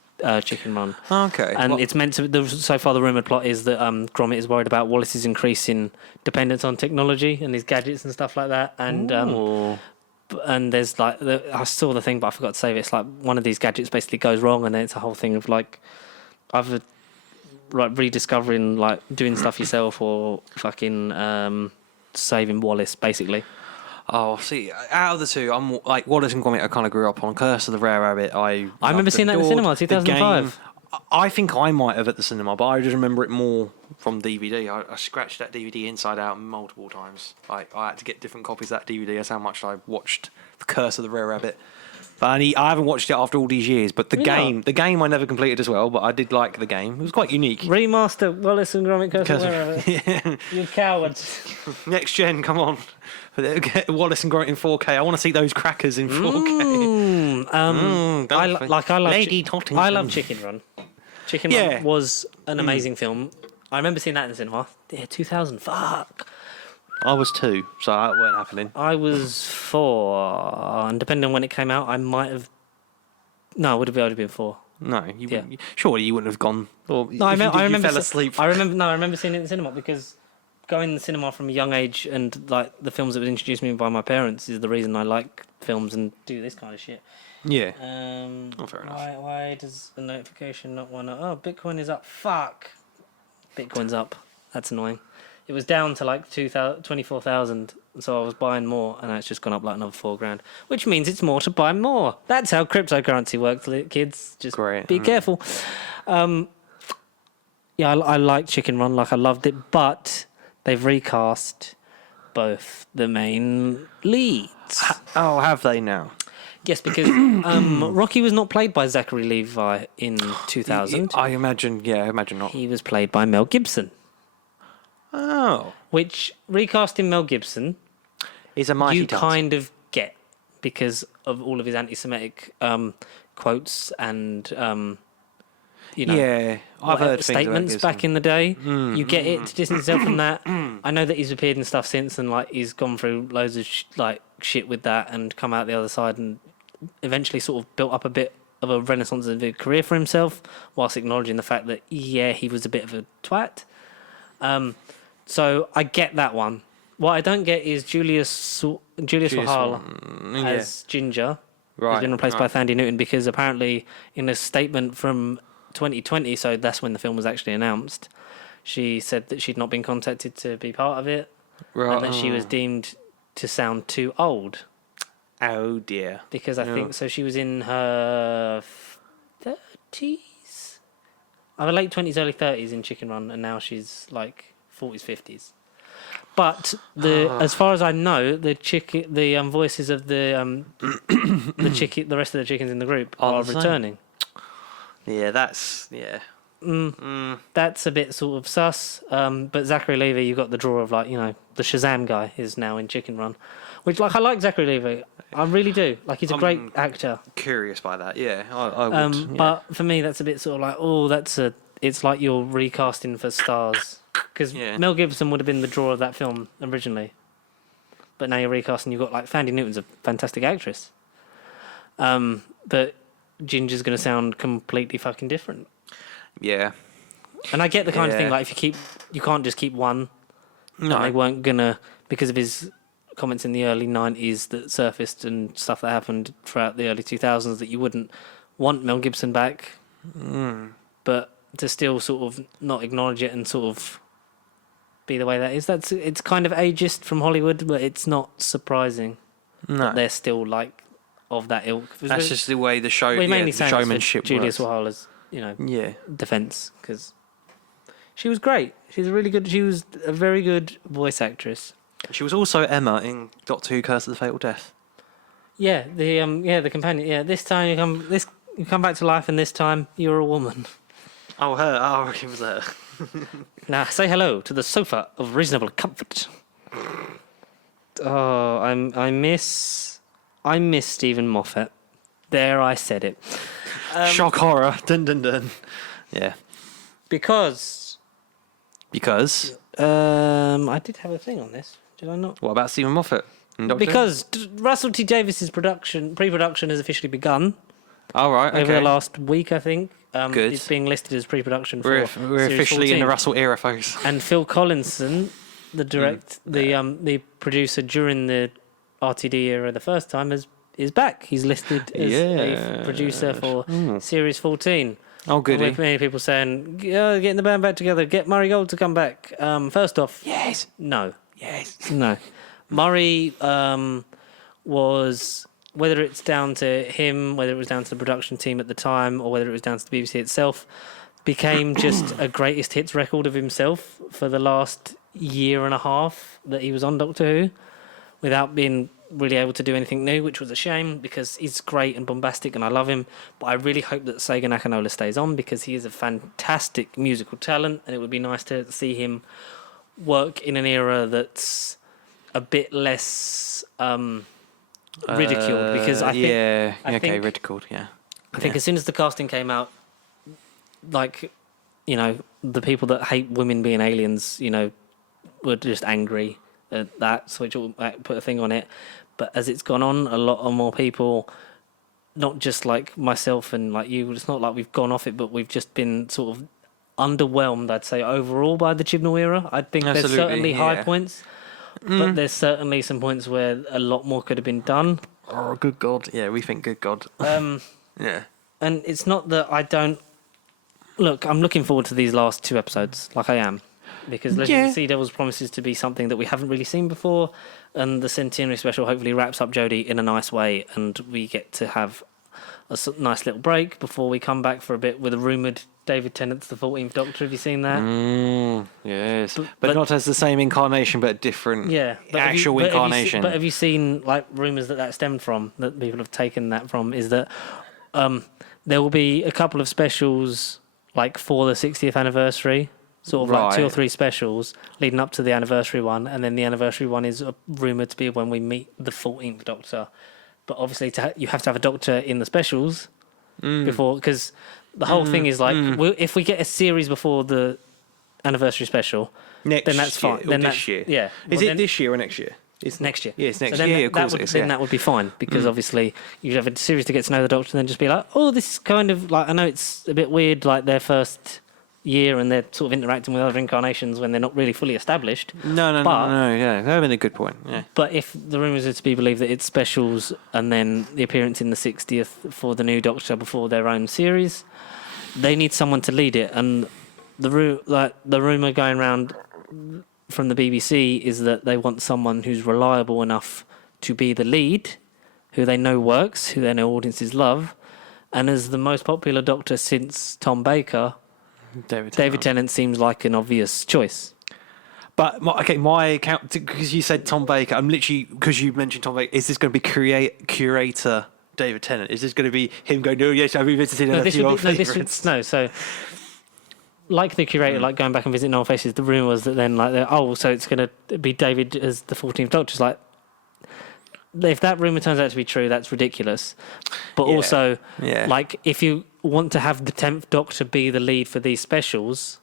Chicken Run. Okay. And it's meant to. So far, the rumored plot is that Gromit is worried about Wallace's increasing dependence on technology and his gadgets and stuff like that. And there's like I saw the thing, but I forgot to save it. It's like one of these gadgets basically goes wrong, and then it's a whole thing of like either like rediscovering like doing stuff yourself or fucking saving Wallace basically. Oh, see, out of the two, I'm like Wallace and Gromit. I kind of grew up on Curse of the Rare Rabbit. I remember seeing that in the cinema, 2005. I think I might have at the cinema, but I just remember it more from DVD. I scratched that DVD inside out multiple times. I had to get different copies of that DVD. That's how much I watched The Curse of the Rare Rabbit. But I haven't watched it after all these years. But the game I never completed as well, but I did like the game. It was quite unique. Remaster Wallace and Gromit Curse of the Rare Rabbit. Yeah. You cowards. Next gen, come on. Get Wallace and Gromit in 4K. I want to see those crackers in 4K. I love Chicken Run. Chicken Run was an amazing film. I remember seeing that in the cinema. Yeah, 2000. Fuck. I was 2, so that weren't happening. I was 4, and depending on when it came out, I might have. No, it would have only been 4. No, surely you wouldn't have gone. Or no, I remember. Fell asleep. I remember seeing it in the cinema because going to the cinema from a young age and like the films that were introduced me by my parents is the reason I like films and do this kind of shit. Yeah. Fair enough. Why does the notification not want to? Oh, Bitcoin is up. Fuck. Bitcoin's up. That's annoying. It was down to like 24,000, so I was buying more, and it's just gone up like another $4,000, which means it's more to buy more. That's how cryptocurrency works, kids. Just be careful. I like Chicken Run, like I loved it, but they've recast both the main leads. Oh, have they now? Yes, because Rocky was not played by Zachary Levi in 2000. I imagine not. He was played by Mel Gibson. Oh. Which, recasting Mel Gibson, is a mighty you task. kind of get because of all of his anti-Semitic quotes and, I've heard statements back in the day. You get it to distance yourself from that. I know that he's appeared in stuff since and like he's gone through loads of shit with that and come out the other side and eventually sort of built up a bit of a renaissance of a career for himself whilst acknowledging the fact that he was a bit of a twat. So I get that one. What I don't get is Julius Rahal as Ginger, who's been replaced by Thandie Newton, because apparently in a statement from 2020, so that's when the film was actually announced, she said that she'd not been contacted to be part of it, and that she was deemed to sound too old. Oh dear. Because I think so. She was in her 30s, either late 20s, early 30s in Chicken Run, and now she's like 40s, 50s. But as far as I know, the voices of the rest of the chickens in the group are returning. Yeah, that's That's a bit sort of sus. But Zachary Levi, you got the draw of the Shazam guy is now in Chicken Run, which I like Zachary Levi. I really do. He's a great actor. Curious by that, yeah. I would. Yeah. But for me, that's a bit sort of it's like you're recasting for stars. Because Mel Gibson would have been the draw of that film originally. But now you're recasting, you've got Thandie Newton's a fantastic actress. But Ginger's going to sound completely fucking different. Yeah. And I get the kind of thing, if you can't just keep one. No. And they weren't going to, because of his comments in the early 90s that surfaced and stuff that happened throughout the early 2000s, that you wouldn't want Mel Gibson back. But to still sort of not acknowledge it and sort of be the way that is, it's kind of ageist from Hollywood, but it's not surprising that they're still of that ilk. That's just the way the showmanship Julius Wahala's, defense, because she was great. She was a very good voice actress. She was also Emma in Doctor Who: Curse of the Fatal Death. Yeah, the companion. Yeah, this time you come back to life, and this time you're a woman. Oh, her. Oh, it was her. Now say hello to the sofa of reasonable comfort. Oh, I miss Stephen Moffat There, I said it. Shock horror. Dun dun dun. Yeah. Because I did have a thing on this. Did I not? What about Stephen Moffat? And Doctor Who? Because Russell T Davies's pre-production has officially begun. All right. Okay. Over the last week, I think. Good. It's being listed as pre-production for We're Series officially 14. in the Russell era, folks. And Phil Collinson, the producer during the RTD era the first time, is back. He's listed as a producer for Series 14. Oh, goody. With many people saying, getting the band back together, get Murray Gold to come back. First off, Yes. no. Yes. No. Murray was, whether it's down to him, whether it was down to the production team at the time, or whether it was down to the BBC itself, became just a greatest hits record of himself for the last year and a half that he was on Doctor Who, without being really able to do anything new, which was a shame because he's great and bombastic and I love him. But I really hope that Sega Nakanola stays on because he is a fantastic musical talent, and it would be nice to see him work in an era that's a bit less ridiculed. Because I think ridiculed. Yeah, I think as soon as the casting came out, like, you know, the people that hate women being aliens, you know, were just angry at that, so which put a thing on it. But as it's gone on, a lot of more people, not just like myself and like you, it's not like we've gone off it, but we've just been sort of underwhelmed, I'd say, overall by the Chibnall era. I think there's certainly high points, but there's certainly some points where a lot more could have been done. Oh, good God. Yeah, we think good God. Yeah. And it's not that I don't... Look, I'm looking forward to these last 2 episodes, like I am. Because Legend of the Sea Devils promises to be something that we haven't really seen before, and the Centenary Special hopefully wraps up Jody in a nice way, and we get to have a nice little break before we come back for a bit with a rumoured David Tennant's the 14th Doctor. Have you seen that? Yes. But not as the same incarnation, but a different incarnation. Have you seen like rumours that stemmed from, that people have taken that from, is that there will be a couple of specials like for the 60th anniversary, sort of like 2 or 3 specials leading up to the anniversary one, and then the anniversary one is rumoured to be when we meet the 14th Doctor. But obviously you have to have a Doctor in the specials before, because the whole thing is like, if we get a series before the anniversary special, then that's fine. Then this year. Yeah. Is it this year or next year? It's next year. Yeah, it's next year. Of course it is. Then that would be fine, because obviously you'd have a series to get to know the Doctor and then just be like, oh, this is kind of like, I know it's a bit weird, like their first year and they're sort of interacting with other incarnations when they're not really fully established. No, yeah. That would have been a good point, yeah. But if the rumours are to be believed that it's specials and then the appearance in the 60th for the new Doctor before their own series, they need someone to lead it. And the rumour going around from the BBC is that they want someone who's reliable enough to be the lead, who they know works, who they know audiences love, and as the most popular Doctor since Tom Baker, David Tennant seems like an obvious choice. But my account, because you said Tom Baker, I'm literally, because you mentioned Tom Baker, is this going to be curator David Tennant? Is this going to be him going, oh yes, I've revisited a few old favourites? So like the curator, like going back and visiting old faces, the rumour was that then like, so it's going to be David as the 14th Doctor. It's like, if that rumour turns out to be true, that's ridiculous. But also, like, if you want to have the 10th Doctor be the lead for these specials,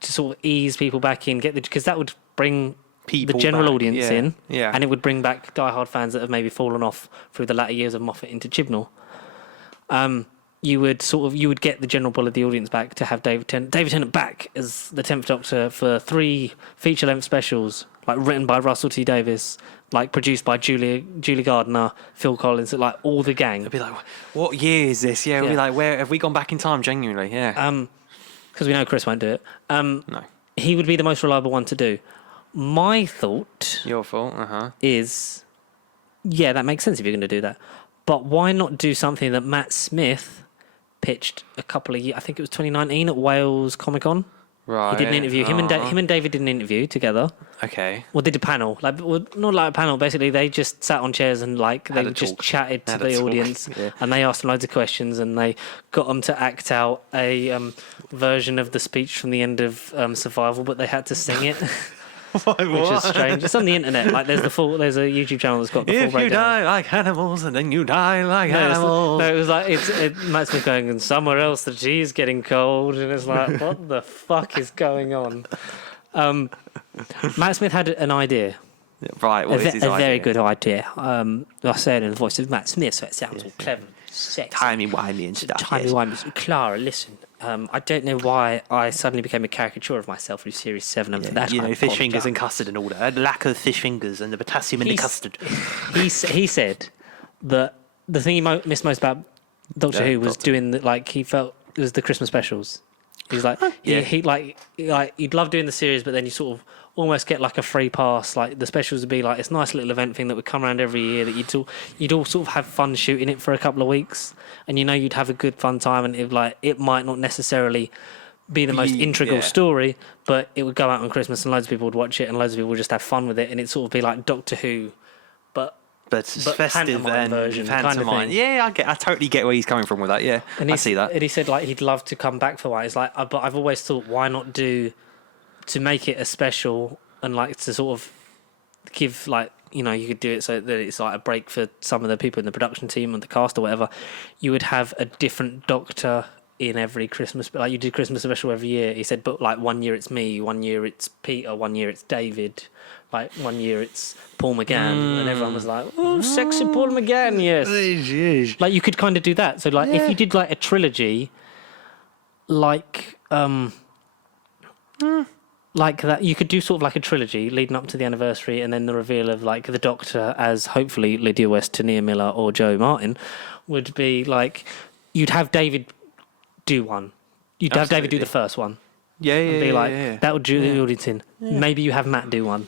to sort of ease people back in, because that would bring the general audience in, and it would bring back diehard fans that have maybe fallen off through the latter years of Moffat into Chibnall. You would get the general pull of the audience back to have David Tennant back as the 10th Doctor for 3 feature-length specials, like written by Russell T Davies, like produced by Julie Gardner, Phil Collins, like all the gang. It'd be like, what year is this? Yeah, we'll be like, where have we gone back in time? Genuinely, yeah. Because we know Chris won't do it. No, he would be the most reliable one to do. My thought, your fault, is, that makes sense if you're going to do that. But why not do something that Matt Smith pitched a couple of years? I think it was 2019 at Wales Comic Con. Right. He did an interview. Him and David did an interview together. Okay. Well, they did a panel. Not like a panel. Basically, they just sat on chairs and they just chatted to the audience, and they asked them loads of questions, and they got them to act out a version of the speech from the end of Survival, but they had to sing it. which is strange. It's on the internet. Like there's a YouTube channel that's got the full If you breakdown. die like animals, and then you die like animals. No, it was like Matt Smith going, and somewhere else the tea's getting cold, and it's like, what the fuck is going on? Matt Smith had an idea. Right, what is his idea? A very good idea. I say it in the voice of Matt Smith, so it sounds all clever, sexy, Timey-wimey and stuff. Timey-wimey. Clara, listen. I don't know why I suddenly became a caricature of myself through Series 7, and for that You know, I fish apologise. fingers and custard and all that. Lack of fish fingers and the potassium in the custard. He said that the thing he missed most about Doctor Who was doing he felt it was the Christmas specials. He's like he'd love doing the series, but then you sort of almost get like a free pass. Like the specials would be like this nice little event thing that would come around every year that you'd all sort of have fun shooting it for a couple of weeks, and you'd have a good fun time, and it might not necessarily be the most integral story, but it would go out on Christmas and loads of people would watch it and loads of people would just have fun with it, and it'd sort of be like Doctor Who, but festive and version, pantomime. kind of thing. Yeah, I totally get where he's coming from with that. Yeah, and I see that. And he said like he'd love to come back for one. It's like, but I've always thought, why not to make it a special and like to sort of give you could do it so that it's like a break for some of the people in the production team and the cast or whatever. You would have a different Doctor in every Christmas, like you do Christmas special every year. He said, but like 1 year it's me, 1 year it's Peter, 1 year it's David, like 1 year it's Paul McGann, and everyone was like, oh, sexy Paul McGann, yes. Like you could kind of do that. So like if you did like a trilogy, like that, you could do sort of like a trilogy leading up to the anniversary, and then the reveal of like the Doctor as hopefully Lydia West, Tania Miller, or Joe Martin would be like you'd have David do one. You'd have David do the first one. That would draw the audience in. Yeah. Maybe you have Matt do one.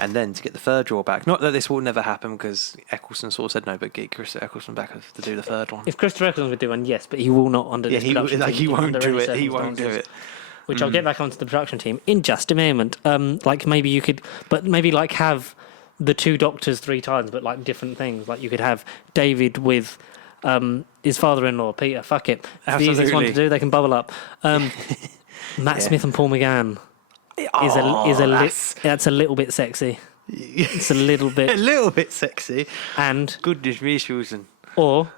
And then to get the third drawback, not that this will never happen because Eccleston sort of said no, but get Chris Eccleston back to do the third one. If Christopher Eccleston would do one, yes, but he will not under this production team. He won't do it. He won't do it. Which I'll get back onto the production team in just a moment. Like maybe you could, but maybe like have the two Doctors 3 times, but like different things. Like you could have David with his father-in-law, Peter. Fuck it. It's the easiest one to do. They can bubble up. Matt Smith and Paul McGann that's a little bit sexy. It's a little bit sexy. And goodness me, Susan. Or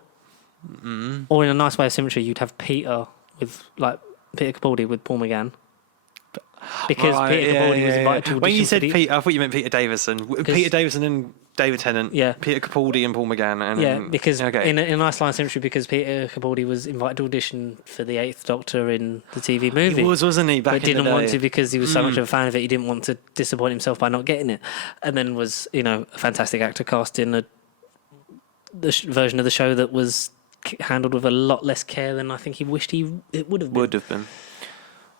in a nice way of symmetry, you'd have Peter Capaldi with Paul McGann. Because Peter Capaldi was invited to audition. When you said Peter, I thought you meant Peter Davison. Peter Davison and David Tennant. Yeah. Peter Capaldi and Paul McGann. Because in a nice line of symmetry, because Peter Capaldi was invited to audition for the 8th Doctor in the TV movie. He wasn't he? But didn't want to because he was so much of a fan of it. He didn't want to disappoint himself by not getting it. And then was, a fantastic actor cast in the version of the show that was handled with a lot less care than I think he wished it would have been.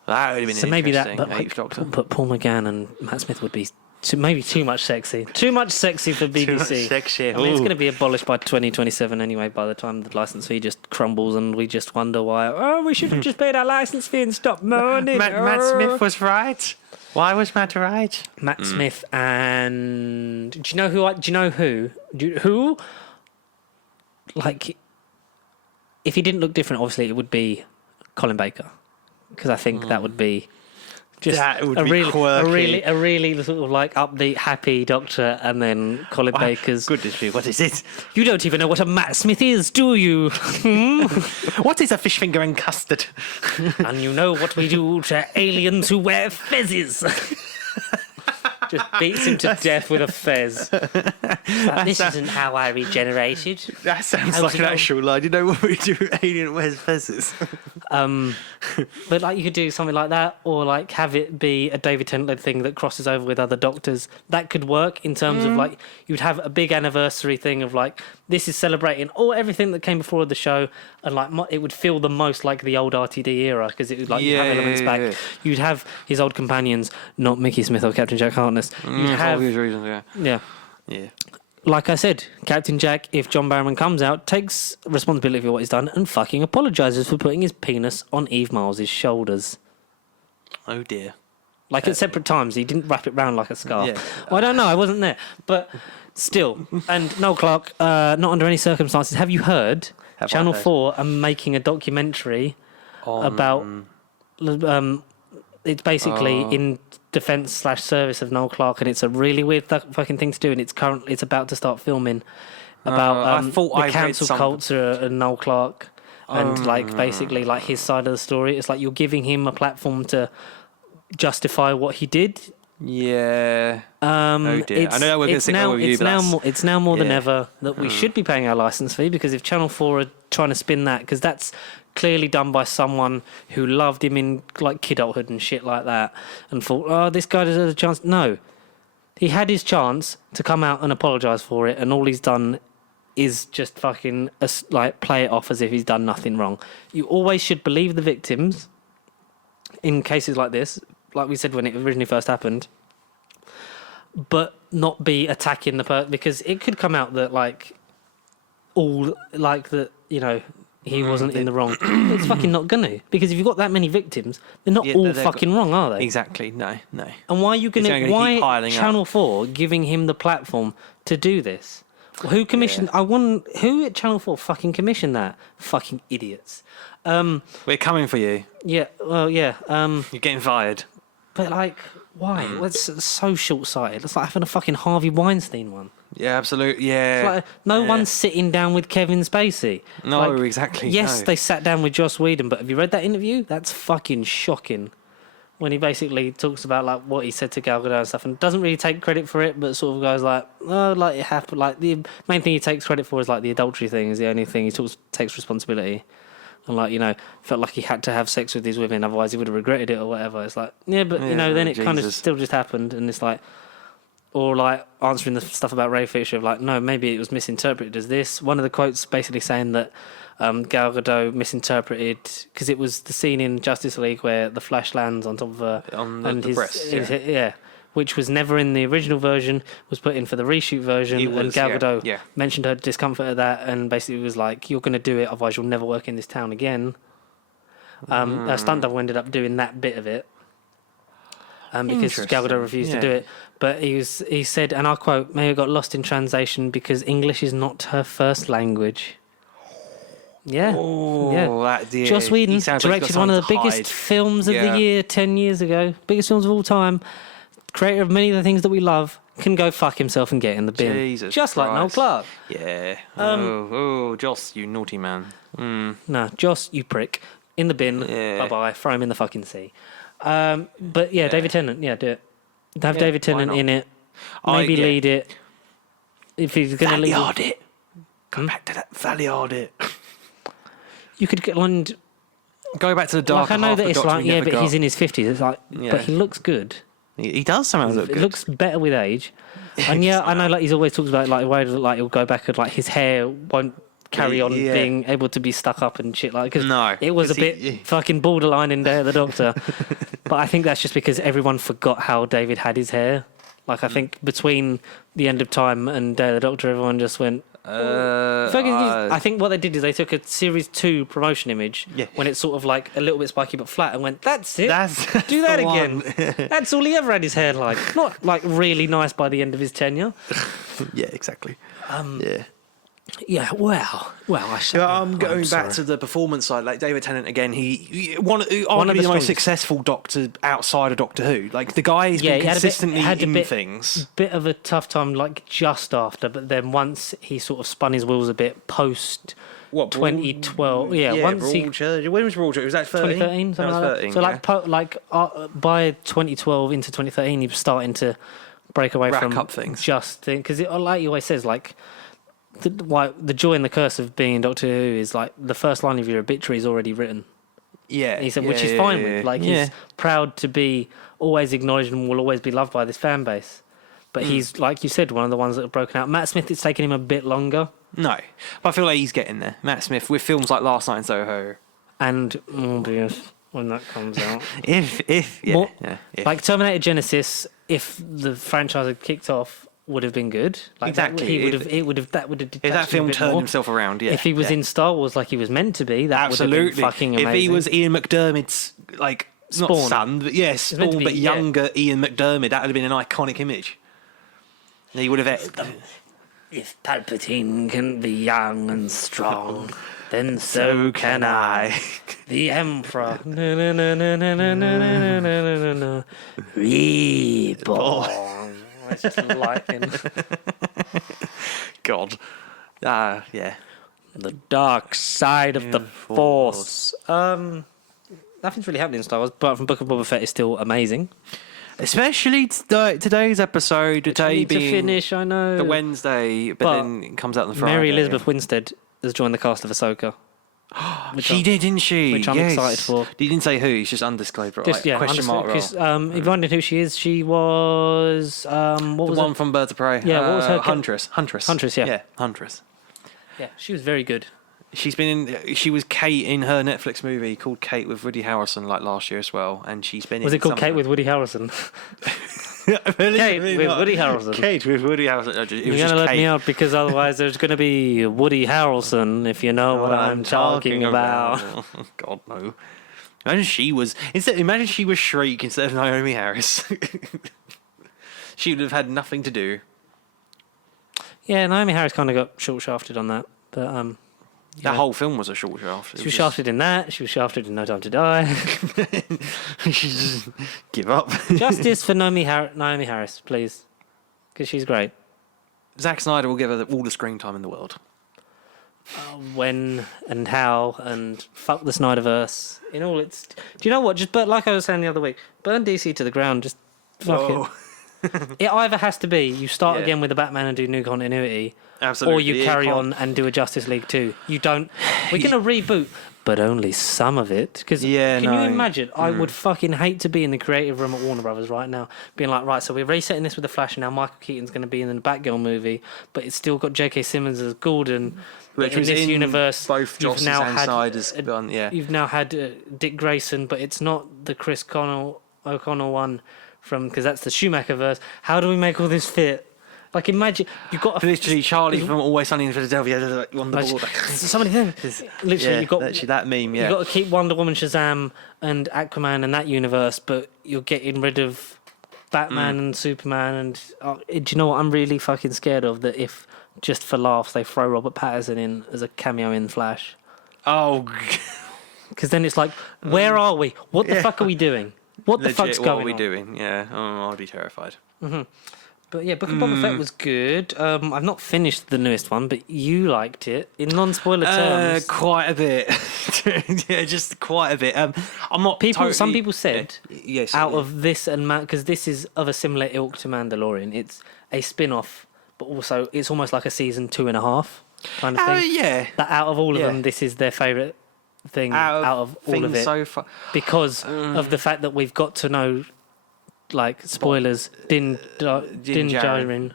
That would have been so maybe that, but Paul McGann and Matt Smith would be maybe too much sexy. Too much sexy for BBC. Too much sexy. I mean, it's going to be abolished by 2027 anyway, by the time the licence fee just crumbles and we just wonder why, we should have just paid our licence fee and stopped moaning. Matt Smith was right. Why was Matt right? Matt Smith and... Do you know who? Like, if he didn't look different, obviously it would be Colin Baker. Because I think that would be just a really sort of like upbeat, happy Doctor, and then Colin Baker's. Goodness me, what is it? You don't even know what a Matt Smith is, do you? What is a fish finger and custard? And you know what we do to aliens who wear fezzes. Just beats him to death with a fez. This isn't how I regenerated. That sounds like an actual line. You know what we do? Alien wears fezzes. But like you could do something like that, or like have it be a David Tennant thing that crosses over with other Doctors. That could work in terms of like you'd have a big anniversary thing of like this is celebrating everything that came before the show, and like it would feel the most like the old RTD era because it would like you'd have elements back. Yeah. You'd have his old companions, not Mickey Smith or Captain Jack Harkness. You'd have for obvious reasons, yeah. Like I said, Captain Jack, if John Barrowman comes out, takes responsibility for what he's done and fucking apologises for putting his penis on Eve Miles' shoulders. Oh dear. Like at separate times, he didn't wrap it round like a scarf. Yeah. Well, I don't know, I wasn't there. But still, and Noel Clarke, not under any circumstances, have you heard Channel 4 are making a documentary about... it's basically in defense/service of Noel Clarke, and it's a really weird fucking thing to do. And it's about to start filming about the cancel culture and Noel Clarke, and like basically like his side of the story. It's like you're giving him a platform to justify what he did. Yeah. Oh dear. I know we're going to stick with you, it's now more than ever that we should be paying our license fee, because if Channel 4 are trying to spin that, because that's clearly done by someone who loved him in like kidulthood and shit like that, and thought, oh, this guy deserves a chance. No, he had his chance to come out and apologise for it, and all he's done is just fucking like play it off as if he's done nothing wrong. You always should believe the victims in cases like this, like we said when it originally first happened, but not be attacking the person, because it could come out that like all like that, you know, he wasn't in the wrong. It's fucking not gonna, because if you've got that many victims, they're not all fucking wrong, are they? Exactly. No. And why are you gonna? Why Channel 4 giving him the platform to do this? Who commissioned? Who at Channel 4 fucking commissioned that? Fucking idiots. We're coming for you. Yeah. Well, yeah. You're getting fired. But like, why? Well, it's so short-sighted. It's like having a fucking Harvey Weinstein one. Yeah, absolutely. Yeah. It's like no one's sitting down with Kevin Spacey. No, like, exactly. Yes, they sat down with Joss Whedon, but have you read that interview? That's fucking shocking. When he basically talks about like what he said to Gal Gadot and stuff, and doesn't really take credit for it, but sort of goes like, oh, like it happened. Like the main thing he takes credit for is like the adultery thing is the only thing he takes responsibility. And like, you know, felt like he had to have sex with these women, otherwise he would have regretted it or whatever. It's like, yeah, but you know, then it kind of still just happened, and it's like, or like answering the stuff about Ray Fisher of like, no, maybe it was misinterpreted as this. One of the quotes basically saying that Gal Gadot misinterpreted, because it was the scene in Justice League where the Flash lands on top of her on the breast, which was never in the original version, was put in for the reshoot version, and Gal Gadot mentioned her discomfort at that, and basically was like, you're going to do it, otherwise you'll never work in this town again. A stunt double ended up doing that bit of it, because Gal Gadot refused to do it. But he said, and I quote, "May have got lost in translation because English is not her first language." Yeah. Joss Whedon directed one of the biggest films of the year 10 years ago. Biggest films of all time. Creator of many of the things that we love, can go fuck himself and get in the bin. Jesus just Christ. Like Noel Clarke. Yeah. Joss, you naughty man. No, Joss, you prick. In the bin. Bye-bye. Throw him in the fucking sea. But yeah, David Tennant. Yeah, do it. Have David Tennant in it. Maybe lead it. If he's going to lead it. Come back to that Valley Audit. You could get one. Go back to the dark. Like, I know that it's like, but he's in his 50s. It's like, but he looks good. He does somehow look good. It looks better with age. And I know, like he's always talks about like why like he'll go back and like his hair won't carry on being able to be stuck up and shit like. Because it was a bit fucking borderline in Day of the Doctor. But I think that's just because everyone forgot how David had his hair. Like I think between the End of Time and Day of the Doctor, everyone just went. I think what they did is they took a Series 2 promotion image when it's sort of like a little bit spiky but flat and went, that's it. Do that again. That's all he ever had his hair like. Not like really nice by the end of his tenure. Yeah, exactly. Yeah, wow. I'm going back to the performance side. Like David Tennant again, he arguably the most successful Doctor outside of Doctor Who. Like the guy has been consistently in things. Bit of a tough time, like just after, but then once he sort of spun his wheels a bit post. 2012? Once when was Broadchurch? Was that 2013? Something like 13, that. So by 2012 into 2013, he was starting to break away from up things. Just because, like he always says, like. The joy and the curse of being in Doctor Who is like the first line of your obituary is already written. Yeah, he said, which he's fine with. Like he's proud to be always acknowledged and will always be loved by this fan base. But he's, like you said, one of the ones that have broken out. Matt Smith, it's taken him a bit longer. No, but I feel like he's getting there. Matt Smith with films like Last Night in Soho and Morbius when that comes out. if like Terminator Genesis, if the franchise had kicked off. Would have been good. Like exactly. If that film turned himself around, If he was in Star Wars like he was meant to be, that would have been fucking amazing. If he was Ian McDermott's like Spawn. Not son, but Spawn, but younger Ian McDermott, that would have been an iconic image. He would have. If Palpatine can be young and strong, then so can I. The Emperor. No, no, no, no, no, no, no, no, no, no, no. Reborn. It's just lightning. God. Yeah. The dark side of the Force. Nothing's really happening in Star Wars, but from Book of Boba Fett is still amazing. Especially today's episode, today being to finish, I know. the Wednesday, but then it comes out on the Friday. Mary Elizabeth Winstead has joined the cast of Ahsoka. She did, didn't she? Which I'm excited for. He didn't say who, it's just undisclosed. Right? Just, yeah, question mark. Because if you wondered who she is, she was... what was the one from Birds of Prey. Yeah, what was her... Huntress. Huntress, yeah. Yeah, Huntress. Yeah, she was very good. She was Kate in her Netflix movie called Kate with Woody Harrelson last year as well, and she's been. Was it called Kate with Woody Harrelson? Kate with Woody Harrelson. Kate with Woody Harrelson. You're gonna let me out because otherwise there's gonna be Woody Harrelson if you know what I'm talking about. God no. Imagine she was Shriek instead of Naomi Harris. She would have had nothing to do. Yeah, Naomi Harris kind of got short shafted on that, but that whole film was a short shaft. She was shafted in that. She was shafted in No Time to Die. She just give up. Justice for Naomi Harris, please, because she's great. Zack Snyder will give her all the screen time in the world. When and how and fuck the Snyderverse in all its. Do you know what? But like I was saying the other week, burn DC to the ground. Just fuck it. It either has to be you start again with the Batman and do new continuity. Absolutely. Or you carry on and do a Justice League 2. You don't... We're going to reboot, but only some of it. Because can you imagine? I would fucking hate to be in the creative room at Warner Brothers right now, being like, right, so we're resetting this with The Flash, and now Michael Keaton's going to be in the Batgirl movie, but it's still got J.K. Simmons as Gordon. Which in was this in universe, both Joss and Snyder's gone, yeah. You've now had Dick Grayson, but it's not the Chris O'Connell one from... Because that's the Schumacher verse. How do we make all this fit? Like, imagine you've got literally Charlie from Always Sunny in Philadelphia on the board. Somebody there. Literally, you've got actually that meme. Yeah, you've got to keep Wonder Woman, Shazam, and Aquaman in that universe, but you're getting rid of Batman and Superman. And do you know what I'm really fucking scared of? That if just for laughs they throw Robert Pattinson in as a cameo in Flash. Oh, because then it's like, where are we? What the fuck are we doing? What the fuck's going on? What are we doing? Yeah, I'd be terrified. Mm-hmm. But yeah, Book of Boba Fett was good. I've not finished the newest one, but you liked it in non-spoiler terms. Quite a bit. Yeah, just quite a bit. I'm not. Some people said yes, out of this and because this is of a similar ilk to Mandalorian. It's a spin-off, but also it's almost like a season 2.5 kind of thing. Yeah. That out of all of them, this is their favourite thing out of all of it so far. Because of the fact that we've got to know. Like spoilers, Din Djarin,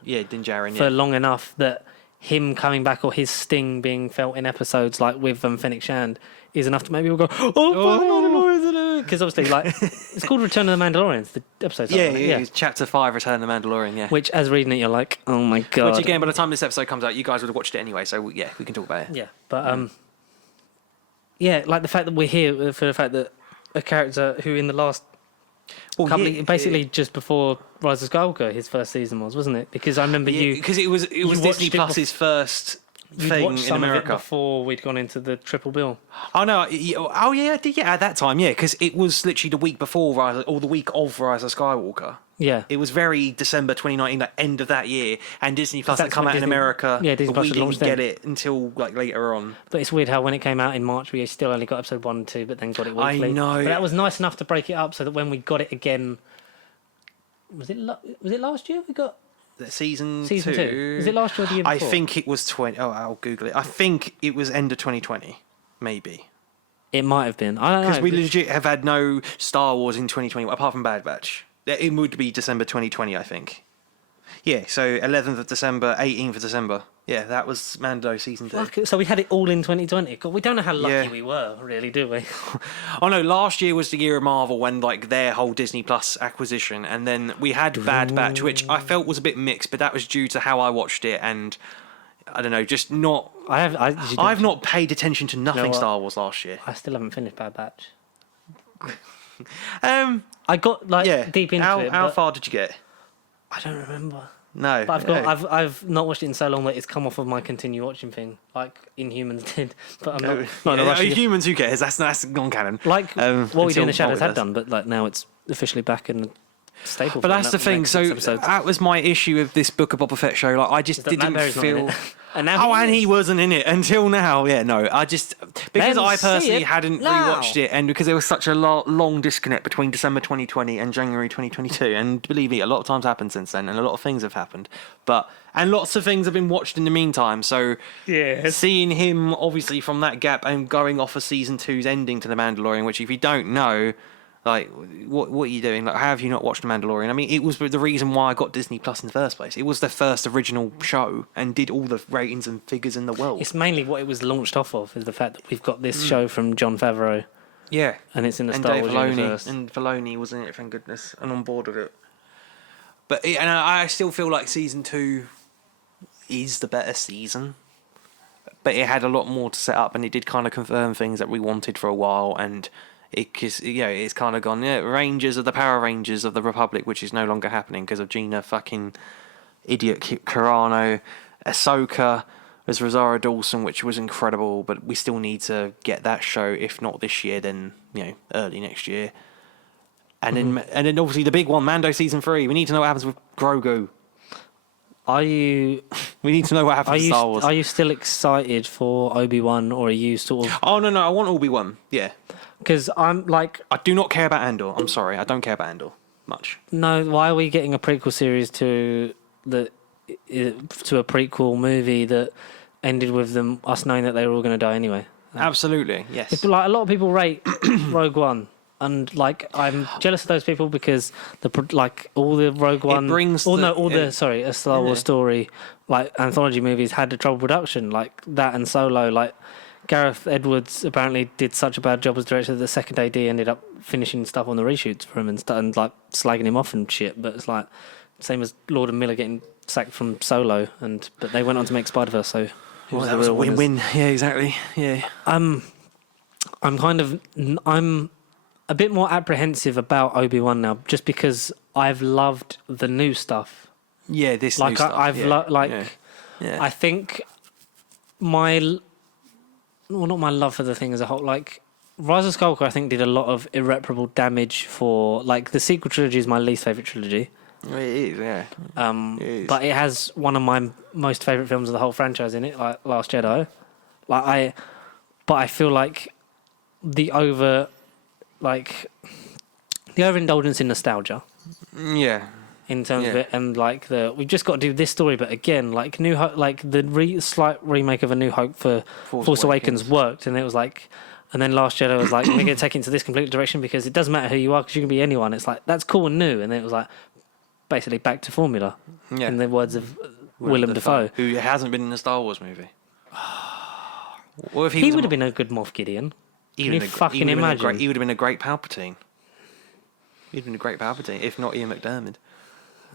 for long enough that him coming back or his sting being felt in episodes like with Fennec Shand is enough to make people go, because obviously like it's called Return of the Mandalorians. The episode, it's Chapter 5, Return of the Mandalorian. Yeah, which as reading it, you're like, oh my god. Which again, by the time this episode comes out, you guys would have watched it anyway. So we can talk about it. Yeah, but like the fact that we're here for the fact that a character who in the last. Basically, just before Rise of Skywalker, his first season wasn't it? Because I remember because it was Disney Plus's first thing in America before we'd gone into the triple bill. Oh no! I did. Yeah, at that time, because it was literally the week before the week of Rise of Skywalker. Yeah, it was very December 2019, like end of that year, and Disney Plus had come out in America. Yeah, Disney Plus we didn't get it until like later on. But it's weird how when it came out in March, we still only got episode 1 and 2, but then got it weekly. I know. But that was nice enough to break it up so that when we got it again, was it last year we got season 2? Was it last year or the year before? I think it was 20. Oh, I'll Google it. I think it was end of 2020, maybe. It might have been. I don't know. Because we legit have had no Star Wars in 2020 apart from Bad Batch. It would be December 2020, I think. Yeah, so 11th of December, 18th of December. Yeah, that was Mando season 2. So we had it all in 2020. God, we don't know how lucky we were, really, do we? Oh no, last year was the year of Marvel when like their whole Disney Plus acquisition, and then we had Bad Batch, which I felt was a bit mixed, but that was due to how I watched it, and I don't know, just not. I've not paid attention to nothing Star Wars last year. I still haven't finished Bad Batch. I got deep into it. How far did you get? I don't remember. No. But I've not watched it in so long that it's come off of my continue watching thing, like Inhumans did. But I'm not in a rush. Humans, who cares? That's non-canon. Like What We Do in the Shadows had done, but like now it's officially back in staple. But that's the thing. So that was my issue with this Book of Boba Fett show. Like I just didn't feel. And now he wasn't in it until now. Yeah, no, I just because I personally hadn't rewatched it, and because there was such a long disconnect between December 2020 and January 2022, and believe me, a lot of times happened since then, and a lot of things have happened, and lots of things have been watched in the meantime. So seeing him obviously from that gap and going off of season 2's ending to The Mandalorian, which if you don't know. Like, what are you doing? Like, how have you not watched The Mandalorian? I mean, it was the reason why I got Disney Plus in the first place. It was the first original show and did all the ratings and figures in the world. It's mainly what it was launched off of, is the fact that we've got this show from Jon Favreau. Yeah. And it's in the Star Wars universe. And Filoni was in it, thank goodness, and on board with it. But and I still feel like season 2 is the better season. But it had a lot more to set up, and it did kind of confirm things that we wanted for a while, and... it's kind of gone, Rangers of the Power Rangers of the Republic, which is no longer happening because of Gina fucking idiot Carano. Ahsoka as Rosario Dawson, which was incredible, but we still need to get that show, if not this year, then, early next year. And then obviously the big one, Mando Season 3. We need to know what happens with Grogu. We need to know what happens with Star Wars. Are you still excited for Obi-Wan, or are you sort of... Oh, no, I want Obi-Wan, yeah. Because I'm like... I do not care about Andor. I'm sorry. I don't care about Andor much. No, why are we getting a prequel series to a prequel movie that ended with us knowing that they were all going to die anyway? Absolutely, yes. It's like a lot of people rate Rogue One, and like I'm jealous of those people because all the Rogue One... a Star Wars story, like anthology movies had a trouble production, like that and Solo, like... Gareth Edwards apparently did such a bad job as director that the second AD ended up finishing stuff on the reshoots for him and like slagging him off and shit. But it's like same as Lord and Miller getting sacked from Solo, but they went on to make Spider-Verse. So that was a win-win. Yeah, exactly. Yeah. I'm a bit more apprehensive about Obi-Wan now, just because I've loved the new stuff. Yeah, new stuff. I think not my love for the thing as a whole. Like, Rise of Skywalker, I think, did a lot of irreparable damage for... Like, the sequel trilogy is my least favourite trilogy. It is, yeah. But it has one of my most favourite films of the whole franchise in it, like Last Jedi. But I feel like the overindulgence in nostalgia. Yeah. In terms of it, and like we've just got to do this story, but again, like New Hope, like the slight remake of A New Hope for Force Awakens worked, and it was like, and then Last Jedi was like, we're going to take it into this complete direction because it doesn't matter who you are because you can be anyone. It's like that's cool and new, and then it was like basically back to formula. Yeah. In the words of Willem Dafoe, who hasn't been in a Star Wars movie. What if he would have been a good Moff Gideon? Can you fucking imagine? He would have been a great Palpatine. He'd have been a great Palpatine, if not Ian McDiarmid.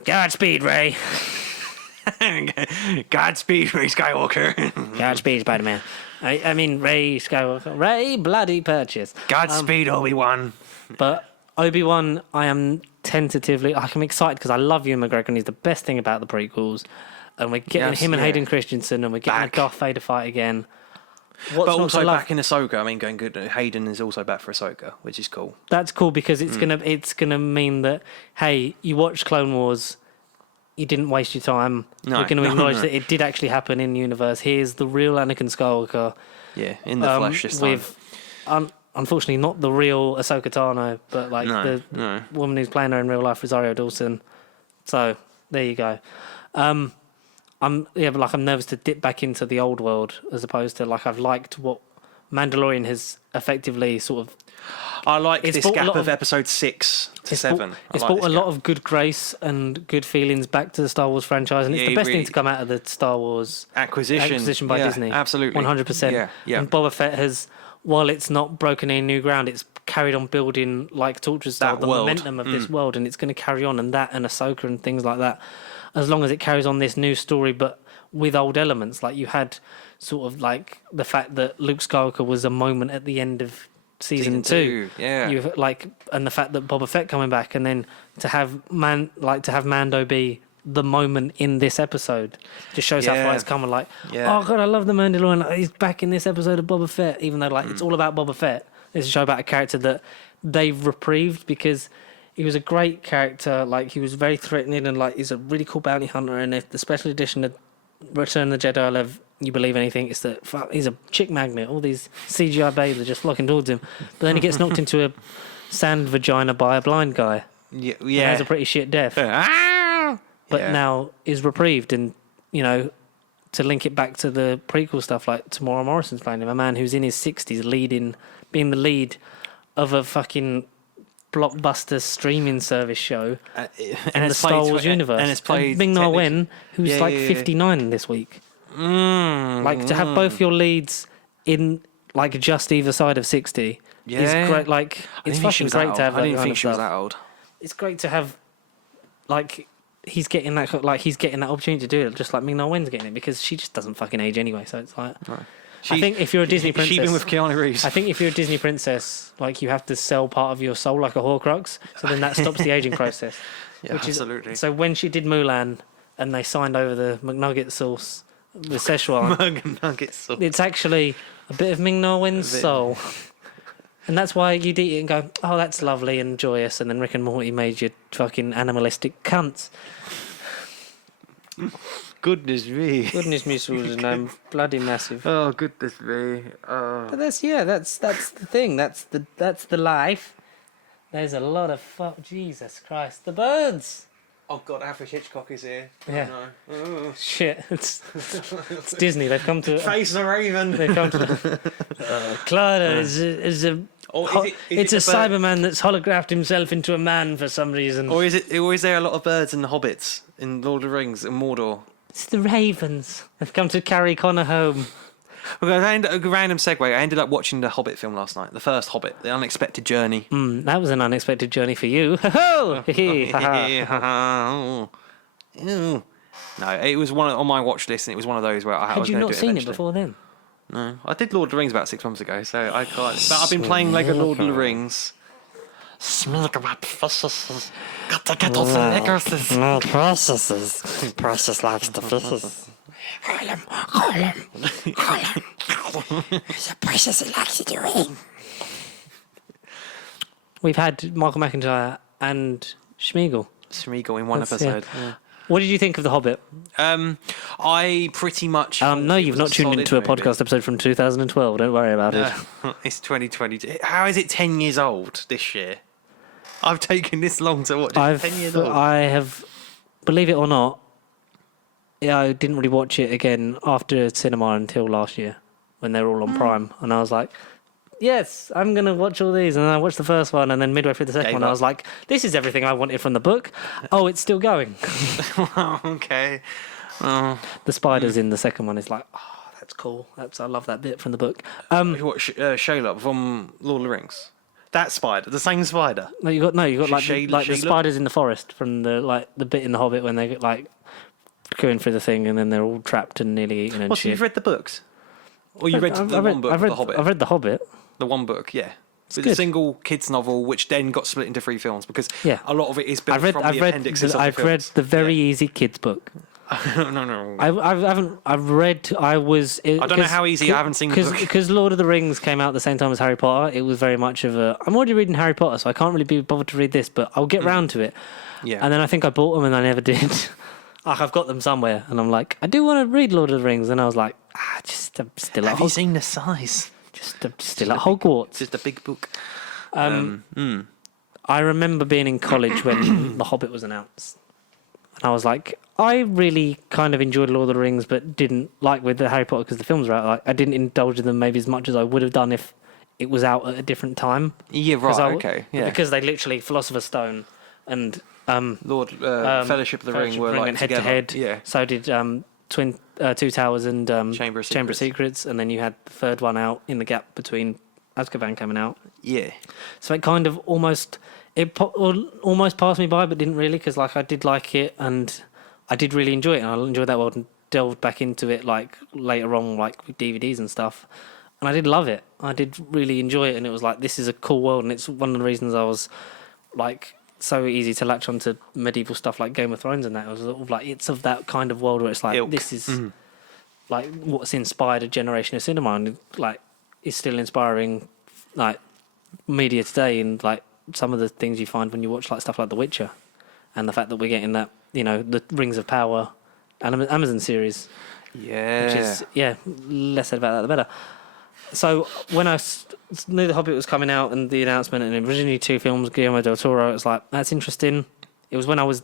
Godspeed, Ray. Godspeed, Ray Skywalker. Godspeed, Spider-Man. I mean, Ray Skywalker. Ray bloody purchase. Godspeed, Obi-Wan. But Obi-Wan, I am tentatively... I'm excited because I love Ewan McGregor and he's the best thing about the prequels. And we're getting him and Hayden Christensen and we're getting a Darth Vader fight again. But also back in Ahsoka. I mean, going good. Hayden is also back for Ahsoka, which is cool. That's cool because it's gonna mean that, hey, you watched Clone Wars, you didn't waste your time. No, you're going to acknowledge that it did actually happen in the universe. Here's the real Anakin Skywalker. Yeah, in the flesh this time. With, unfortunately, not the real Ahsoka Tano, but like the woman who's playing her in real life, Rosario Dawson. So there you go. I'm nervous to dip back into the old world as opposed to like I've liked what Mandalorian has effectively sort of. I like this gap of episode 6 to 7. It's brought a lot of good grace and good feelings back to the Star Wars franchise, and it's the best thing to come out of the Star Wars acquisition by Disney. Absolutely, 100%. Yeah. And Boba Fett has, while it's not broken any new ground, it's carried on building like Torture's style, the momentum of this world, and it's going to carry on, and Ahsoka and things like that. As long as it carries on this new story, but with old elements, like you had sort of like the fact that Luke Skywalker was a moment at the end of season 2. Yeah. And the fact that Boba Fett coming back, and then to have Mando be the moment in this episode. Just shows how far it's come. And like, Yeah. oh god, I love the Mandalorian. He's back in this episode of Boba Fett, even though like it's all about Boba Fett. It's a show about a character that they've reprieved because he was a great character. Like he was very threatening and like he's a really cool bounty hunter. And if the special edition of Return of the Jedi Love you believe anything, it's that he's a chick magnet. All these CGI babes are just flocking towards him. But then he gets knocked into a sand vagina by a blind guy. Yeah. And has a pretty shit death. But now is reprieved, and you know, to link it back to the prequel stuff, like Tamora Morrison's playing him, a man who's in his 60s, being the lead of a fucking blockbuster streaming service show in the Star Wars universe. And it's played Ming-Na Wen, who's 59 this week. Like to have both your leads in like just either side of 60 is great. Like it's fucking great to have. I didn't that think she was stuff. that old. It's great to have, like he's getting that opportunity to do it, just like Ming-Na Wen's getting it, because she just doesn't fucking age anyway. So it's like, I think if you're a Disney princess, she's been with Keanu Reeves. I think if you're a Disney princess, like you have to sell part of your soul like a Horcrux, so then that stops the aging process. Absolutely. So when she did Mulan and they signed over the McNugget sauce, the Szechuan McNugget sauce, it's actually a bit of Ming-Na Wen's soul. And that's why you'd eat it and go, oh, that's lovely and joyous. And then Rick and Morty made you fucking animalistic cunts. Goodness me. Goodness me, Susan, I'm bloody massive. Oh, goodness me. Oh. But that's the thing. That's the life. There's a lot of Jesus Christ, the birds. Oh God, Alfred Hitchcock is here. Yeah. Oh, no. Shit, it's Disney. They've come to Face the Raven. They've come to. Clara is a. It's a Cyberman that's holographed himself into a man for some reason. Or is there a lot of birds and hobbits in Lord of the Rings and Mordor? It's the ravens. They've come to carry Connor home. Okay, a random segue. I ended up watching the Hobbit film last night. The first Hobbit, The Unexpected Journey. That was an unexpected journey for you. No, it was on my watch list, and it was one of those where I was going to do it. Had you not seen it before then? No, I did Lord of the Rings about 6 months ago, so I can't. But I've been playing Lego Lord of the Rings. Got to get those Lakers. No processes. Precious likes the fishes. Call him. The precious he likes to do it. We've had Michael McIntyre and Schmeagol in one episode. Yeah. What did you think of The Hobbit? I pretty much... no, you've not tuned into a podcast episode from 2012. Don't worry about it. It's 2022. How is it 10 years old this year? I've taken this long to watch it. 10 years old. I have, believe it or not, I didn't really watch it again after cinema until last year when they were all on Prime. And I was like, yes, I'm going to watch all these. And I watched the first one, and then midway through the second one, I was like, this is everything I wanted from the book. Oh, it's still going. Okay. The spiders in the second one is like, oh, that's cool. I love that bit from the book. Shelob from Lord of the Rings. That spider, the same spider. No, you got like the spiders in the forest from the bit in the Hobbit when they get like going through the thing and then they're all trapped and nearly eaten and shit. So you've read the books? Or you read the one book of The Hobbit? I've read The Hobbit. The one book, yeah. It's a single kids novel which then got split into 3 films because a lot of it is built from the appendixes of the films. I've read the very easy kids book. No. I haven't. I've read. I don't know how easy. I haven't seen the book because Lord of the Rings came out at the same time as Harry Potter. It was very much of a. I'm already reading Harry Potter, so I can't really be bothered to read this, but I'll get round to it. Yeah. And then I think I bought them, and I never did. I've got them somewhere, and I'm like, I do want to read Lord of the Rings, and I was like, I'm still. Have you seen the size? Still at Hogwarts. Just a big book. I remember being in college when The Hobbit was announced, and I was like, I really kind of enjoyed Lord of the Rings, but didn't like with the Harry Potter because the films were out. Like, I didn't indulge in them maybe as much as I would have done if it was out at a different time. Yeah, right. Okay, yeah. Because they literally Philosopher's Stone and Fellowship of the Ring were like head together. to head. Yeah. So did Two Towers and Chamber of Secrets, and then you had the third one out in the gap between Azkaban coming out. Yeah. So it kind of almost passed me by, but didn't really, because like I did like it and I did really enjoy it, and I enjoyed that world and delved back into it like later on, like with DVDs and stuff. And I did love it. I did really enjoy it, and it was like, this is a cool world, and it's one of the reasons I was like so easy to latch onto medieval stuff like Game of Thrones and that. It was sort of like it's of that kind of world where it's like this is like what's inspired a generation of cinema and like is still inspiring like media today, and like some of the things you find when you watch like stuff like The Witcher, and the fact that we're getting that, you know, the Rings of Power Amazon series, which is less said about that the better. So when I knew The Hobbit was coming out and the announcement, and originally 2 films, Guillermo del Toro, it was like, that's interesting. It was when I was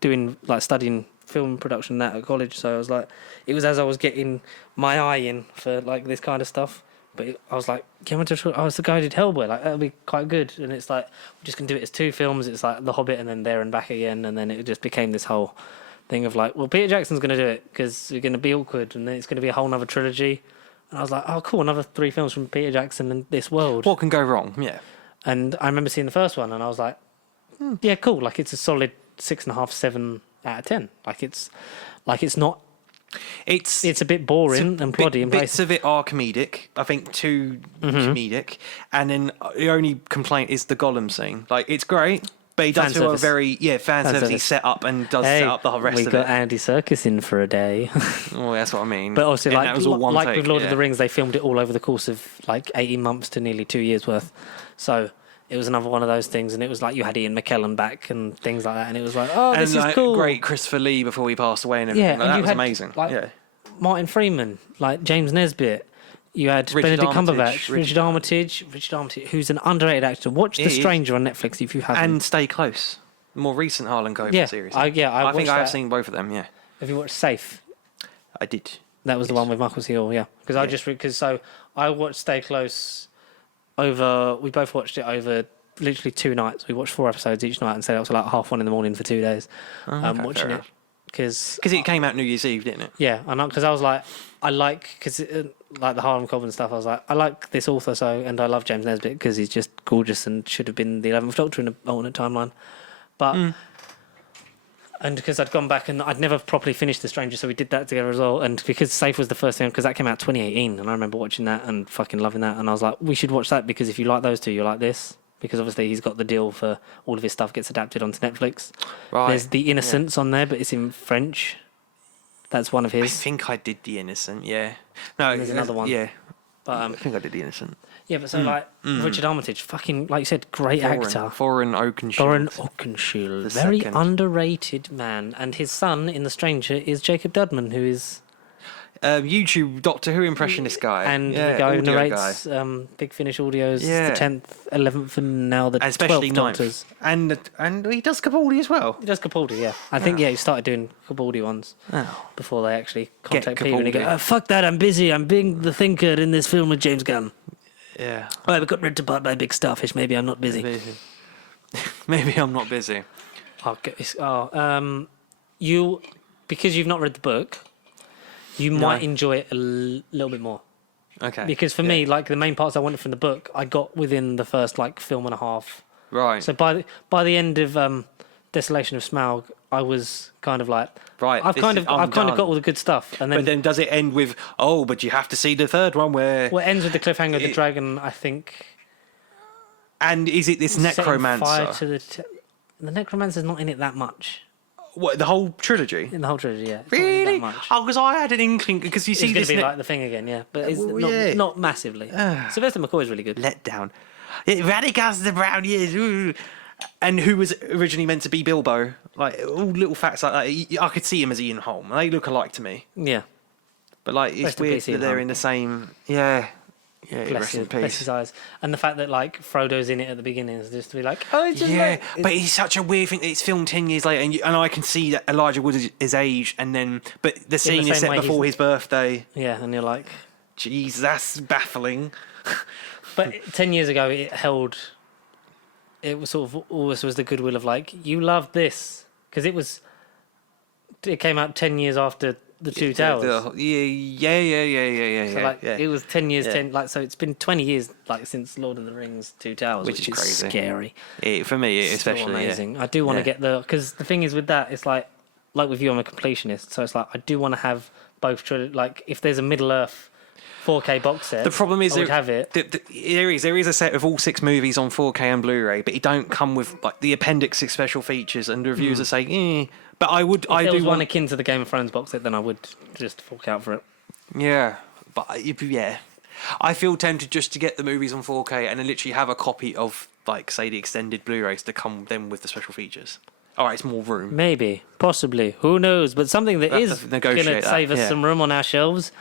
doing like studying film production that at college, so I was like, it was as I was getting my eye in for like this kind of stuff. But I was like, Guillermo del Toro, I was the guy who did Hellboy, like that'll be quite good. And it's like, we're just gonna do it as 2 films. It's like The Hobbit and then There and Back Again, and then it just became this whole thing of like, well, Peter Jackson's gonna do it because we're gonna be awkward, and then it's gonna be a whole nother trilogy. And I was like, oh, cool, another 3 films from Peter Jackson in this world. What can go wrong? Yeah. And I remember seeing the first one, and I was like, yeah, cool. Like, it's a solid 6.5, 7 out of 10. Like, it's not. It's a bit boring and ploddy in places. Bits of it are comedic. I think too comedic. And then the only complaint is the Gollum scene. Like, it's great. But he does feel a very fan service set up and does set up the whole rest of it. We got Andy Serkis in for a day. Oh, that's what I mean. But also, that was all one take, with Lord of the Rings, they filmed it all over the course of like 18 months to nearly 2 years worth. So it was another one of those things, and it was like you had Ian McKellen back and things like that, and it was like, oh, this is cool. Great Christopher Lee before he passed away and everything. Yeah, that was amazing. Like, Martin Freeman, like James Nesbitt. You had Benedict Cumberbatch, Richard Armitage, who's an underrated actor. Watch The Stranger on Netflix if you haven't. And Stay Close. More recent Harlan Coben series. I think I have seen both of them. Yeah. Have you watched Safe? I did. That was the one with Michael C. Hall. Yeah, because I watched Stay Close over. We both watched it over literally 2 nights. We watched 4 episodes each night and stayed up to like 1:30 in the morning for 2 days, watching it because it came out New Year's Eve, didn't it? Yeah, I know, because I was like, like the Harlan Coben stuff. I was like, I like this author and I love James Nesbitt because he's just gorgeous and should have been the 11th Doctor in an alternate timeline. But and because I'd gone back and I'd never properly finished The Stranger, so we did that together as well. And because Safe was the first thing, because that came out 2018, and I remember watching that and fucking loving that. And I was like, we should watch that because if you like those 2, you like this. Because obviously he's got the deal for all of his stuff gets adapted onto Netflix. Right. There's The Innocents on there, but it's in French. That's one of his. I think I did The Innocent. Yeah. No, and there's another one. Yeah. But I think I did The Innocent. Yeah, but so Richard Armitage, fucking, like you said, great actor. Foreign Oakenshield. Very underrated man. And his son in The Stranger is Jacob Dudman, who is YouTube Doctor Who impressionist guy. And the guy who narrates Big Finish Audio's the 10th, 11th, and now the 12th Doctors. And he does Capaldi as well. He does Capaldi, yeah. I think, he started doing Capaldi ones before they actually contact people. And he go, fuck that, I'm busy. I'm being the thinker in this film with James Gunn. Yeah. I got ripped apart by Big Starfish. Maybe I'm not busy. Maybe I'm not busy. Because you've not read the book, you might enjoy it a little bit more. Okay. Because for me, like the main parts I wanted from the book, I got within the first like film and a half. Right. So by the end of Desolation of Smaug, I was kind of like, I've kind of got all the good stuff. And then, but then does it end with, but you have to see the third one where... Well, it ends with the cliffhanger of the dragon, I think. And is it this necromancer? Fire to the necromancer's not in it that much. What, the whole trilogy? In the whole trilogy, yeah. Really? Because I had an inkling, because you see this... It's going to be like the thing again, yeah. But it's not massively. Sylvester McCoy is really good. Let down. Radicast the brown years. Ooh. And who was originally meant to be Bilbo? Like, all little facts like that. I could see him as Ian Holm. They look alike to me. Yeah. But, like, it's weird that they're in the same... Yeah. Yeah, rest in peace. Bless his eyes. And the fact that, like, Frodo's in it at the beginning is just to be like, it's just but it's such a weird thing that it's filmed 10 years later, and I can see that Elijah Wood is aged, and then... But the scene is set before his birthday. Yeah, and you're like... Jeez, that's baffling. But 10 years ago, it held... It was sort of always was the goodwill of like, you loved this because it came out 10 years after the Two Towers. Yeah. So like it was 10 years, so it's been 20 years like since Lord of the Rings Two Towers, which is crazy. Scary. For me, especially amazing. I do want to get because the thing is with that, it's like with you, I'm a completionist, so it's like I do want to have both. Like if there's a Middle Earth 4K box set. The problem is I would have it. There is a set of all 6 movies on 4K and Blu-ray, but it don't come with like the appendix 6 special features, and the reviews are saying, eh. But If there was one akin to the Game of Thrones box set, then I would just fork out for it. Yeah, but yeah, I feel tempted just to get the movies on 4K and then literally have a copy of, like, say, the extended Blu-rays to come then with the special features. All right, it's more room. Maybe, possibly, who knows? But something that is going to save us some room on our shelves.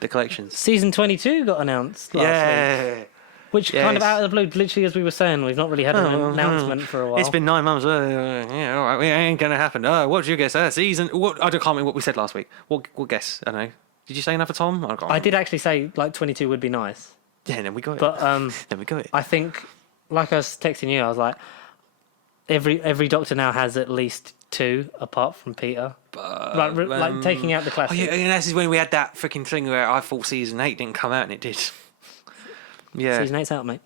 The collections. Season 22 got announced last week. Which kind of out of the blue, literally as we were saying, we've not really had an announcement for a while. It's been 9 months. Yeah, all right, it ain't going to happen. What did you guess? Season... I can't remember what we said last week. What guess? I don't know. Did you say enough for Tom? I did actually say, like, 22 would be nice. Yeah, then we got it. But then we got it. I think, like I was texting you, I was like, every Doctor now has at least 2, apart from Peter. Like taking out the classics. Oh, yeah, and this is when we had that freaking thing where I thought season 8 didn't come out, and it did. Yeah. Season 8's out, mate.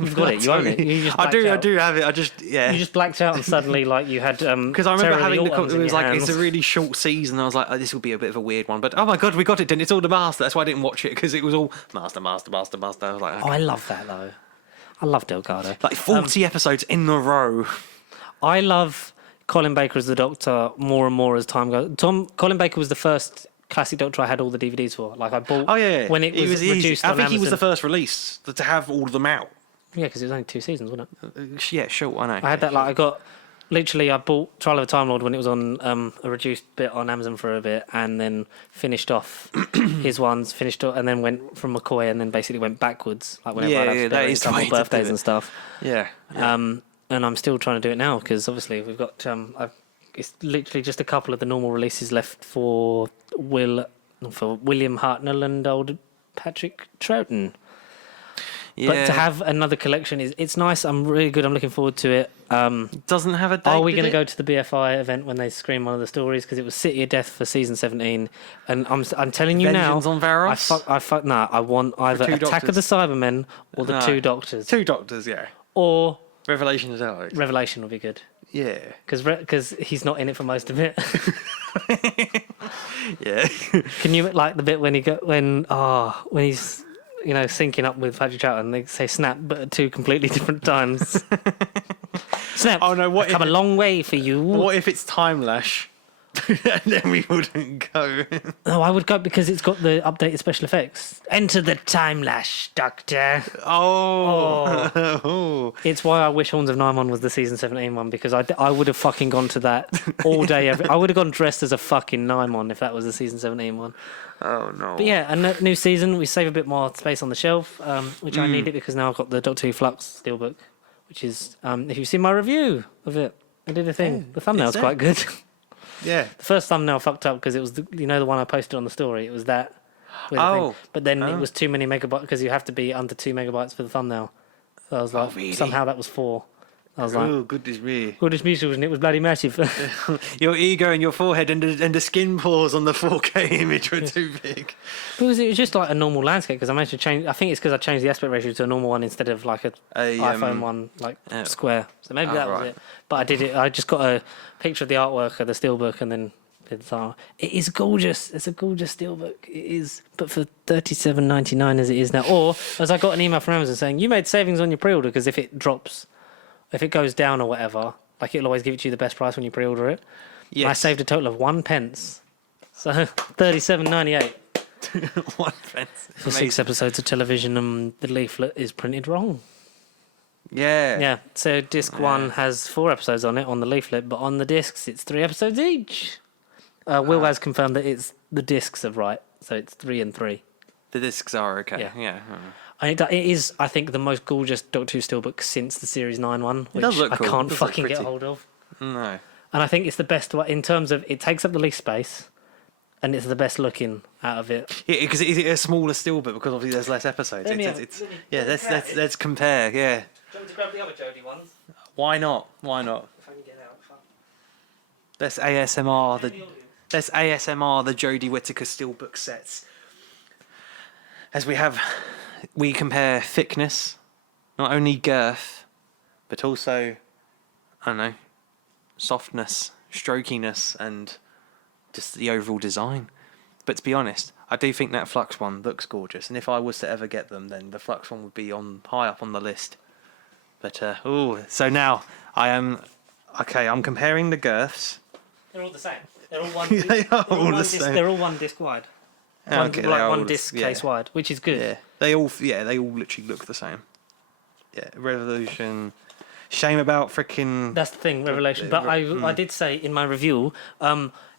You've got it. You own it. I do have it. You just blacked out, and suddenly, like, you had because I remember having it was like hands. it's a really short season. I was like, this will be a bit of a weird one, but oh my god, we got it done. It's all the master. That's why I didn't watch it, because it was all master. I was like, okay. Oh, I love that though. I love Delgado. Like 40 episodes in a row. I love Colin Baker as the Doctor more and more as time goes. Colin Baker was the first classic Doctor I had all the DVDs for. Like, I bought when it was reduced on I think Amazon. he was the first release to have all of them out. Yeah, because it was only 2 seasons, wasn't it? Yeah, sure, I know. I had that, like, I bought Trial of a Time Lord when it was on a reduced bit on Amazon for a bit, and then finished off his ones, and then went from McCoy, and then basically went backwards. Like, whenever I'd have double birthdays and stuff. Yeah. And I'm still trying to do it now, because obviously we've got it's literally just a couple of the normal releases left for William Hartnell and old Patrick Troughton. Yeah. But to have another collection it's nice. I'm really good. I'm looking forward to it. Doesn't have a date. Are we going to go to the BFI event when they screen one of the stories? Because it was City of Death for season 17, and I'm telling you Vengeance now, on Varos? I want either Attack of the Cybermen or the 2 Doctors. 2 Doctors, yeah. Or Revelation is out. Revelation will be good. Yeah, because he's not in it for most of it. Yeah. Can you, like, the bit when he's syncing up with Patrick Troughton, they say snap, but at 2 completely different times. Snap. Oh no! I've come a long way for you. What if it's Time Lash? And then we wouldn't go. No, I would go because it's got the updated special effects. Enter the Time Lash, Doctor. Oh. It's why I wish Horns of Nimon was the season 17 one, because I would have fucking gone to that all day. I would have gone dressed as a fucking Nimon if that was the season 17 one. Oh no. But yeah, a new season. We save a bit more space on the shelf, which I need it because now I've got the Doctor Who Flux Steelbook, which is if you've seen my review of it, I did a thing. The thumbnail's quite good. Yeah. The first thumbnail fucked up because it was the one I posted on the story. It was that. But then it was too many megabytes because you have to be under 2 megabytes for the thumbnail. So I was like, really? Somehow that was 4. I was like, goodness me. Goodness me, and it was bloody massive. Your ego and your forehead and the skin pores on the 4K image were too big. Because it was just like a normal landscape, because I managed to change. I think it's because I changed the aspect ratio to a normal one instead of like a iPhone one, like square. So maybe that was it. But I did it. I just got a picture of the artwork of the steelbook and then did the It is gorgeous. It's a gorgeous steelbook. It is. But for $37.99 as it is now, or as I got an email from Amazon saying you made savings on your pre-order because if it drops. If it goes down or whatever, like, it'll always give it to you the best price when you pre-order it. Yes. And I saved a total of 1 pence. So $37.98. 1 pence. For 6 episodes of television, and the leaflet is printed wrong. Yeah. Yeah. So disc 1 has 4 episodes on it on the leaflet, but on the discs it's 3 episodes each. Will has confirmed that the discs are right, so it's 3 and 3. The discs are okay. Yeah. And it is, I think, the most gorgeous Doctor Who steelbook since the Series 9 one, which does look cool. I can't fucking get hold of. No. And I think it's the best one in terms of it takes up the least space, and it's the best looking out of it. Yeah, because it's a smaller steelbook because obviously there's less episodes. Let's compare. Yeah. Do you want to grab the other Jody ones? Why not? If I can get out. Let's ASMR the Jody Whittaker steelbook sets. As we compare thickness, not only girth, but also, I don't know, softness, strokiness, and just the overall design. But to be honest, I do think that Flux one looks gorgeous, and if I was to ever get them, then the Flux one would be high up on the list. But so now I'm comparing the girths. They're all the same. They're all one. They are all the same. They're all one disc wide. One disc case wide, which is good. Yeah, they all literally look the same. Yeah, Revolution. Shame about freaking. That's the thing, Revelation. But I did say in my review,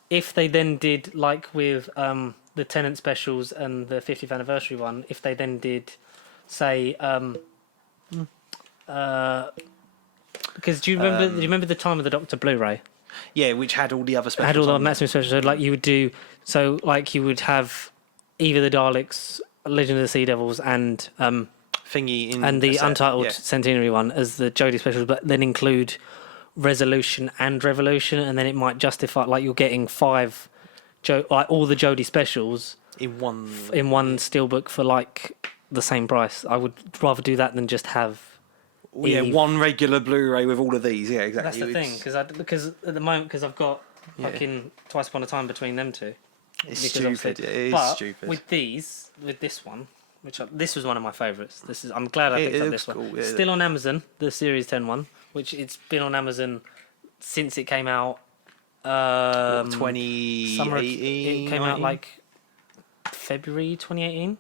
if they then did like with the Tennant specials and the 50th anniversary one, if they then did say, because do you remember the Time of the Doctor Blu-ray? Yeah, which had all the other specials. Had all the maximum specials. So like you would do, so like you would have either the Daleks, Legend of the Sea Devils, and Thingy in and the set, Untitled Centenary one as the Jody specials, but then include Resolution and Revolution, and then it might justify like you're getting 5, like all the Jody specials in one steelbook for like the same price. I would rather do that than just have. One regular Blu-ray with all of these. Yeah, exactly. That's the thing, because at the moment, because I've got fucking Twice Upon a Time between them two. It's stupid. It is stupid. With this one, this was one of my favourites. I'm glad I picked up this one. Cool, yeah. Still on Amazon, the Series 10 one, which it's been on Amazon since it came out. 2018. It came out like February 2018.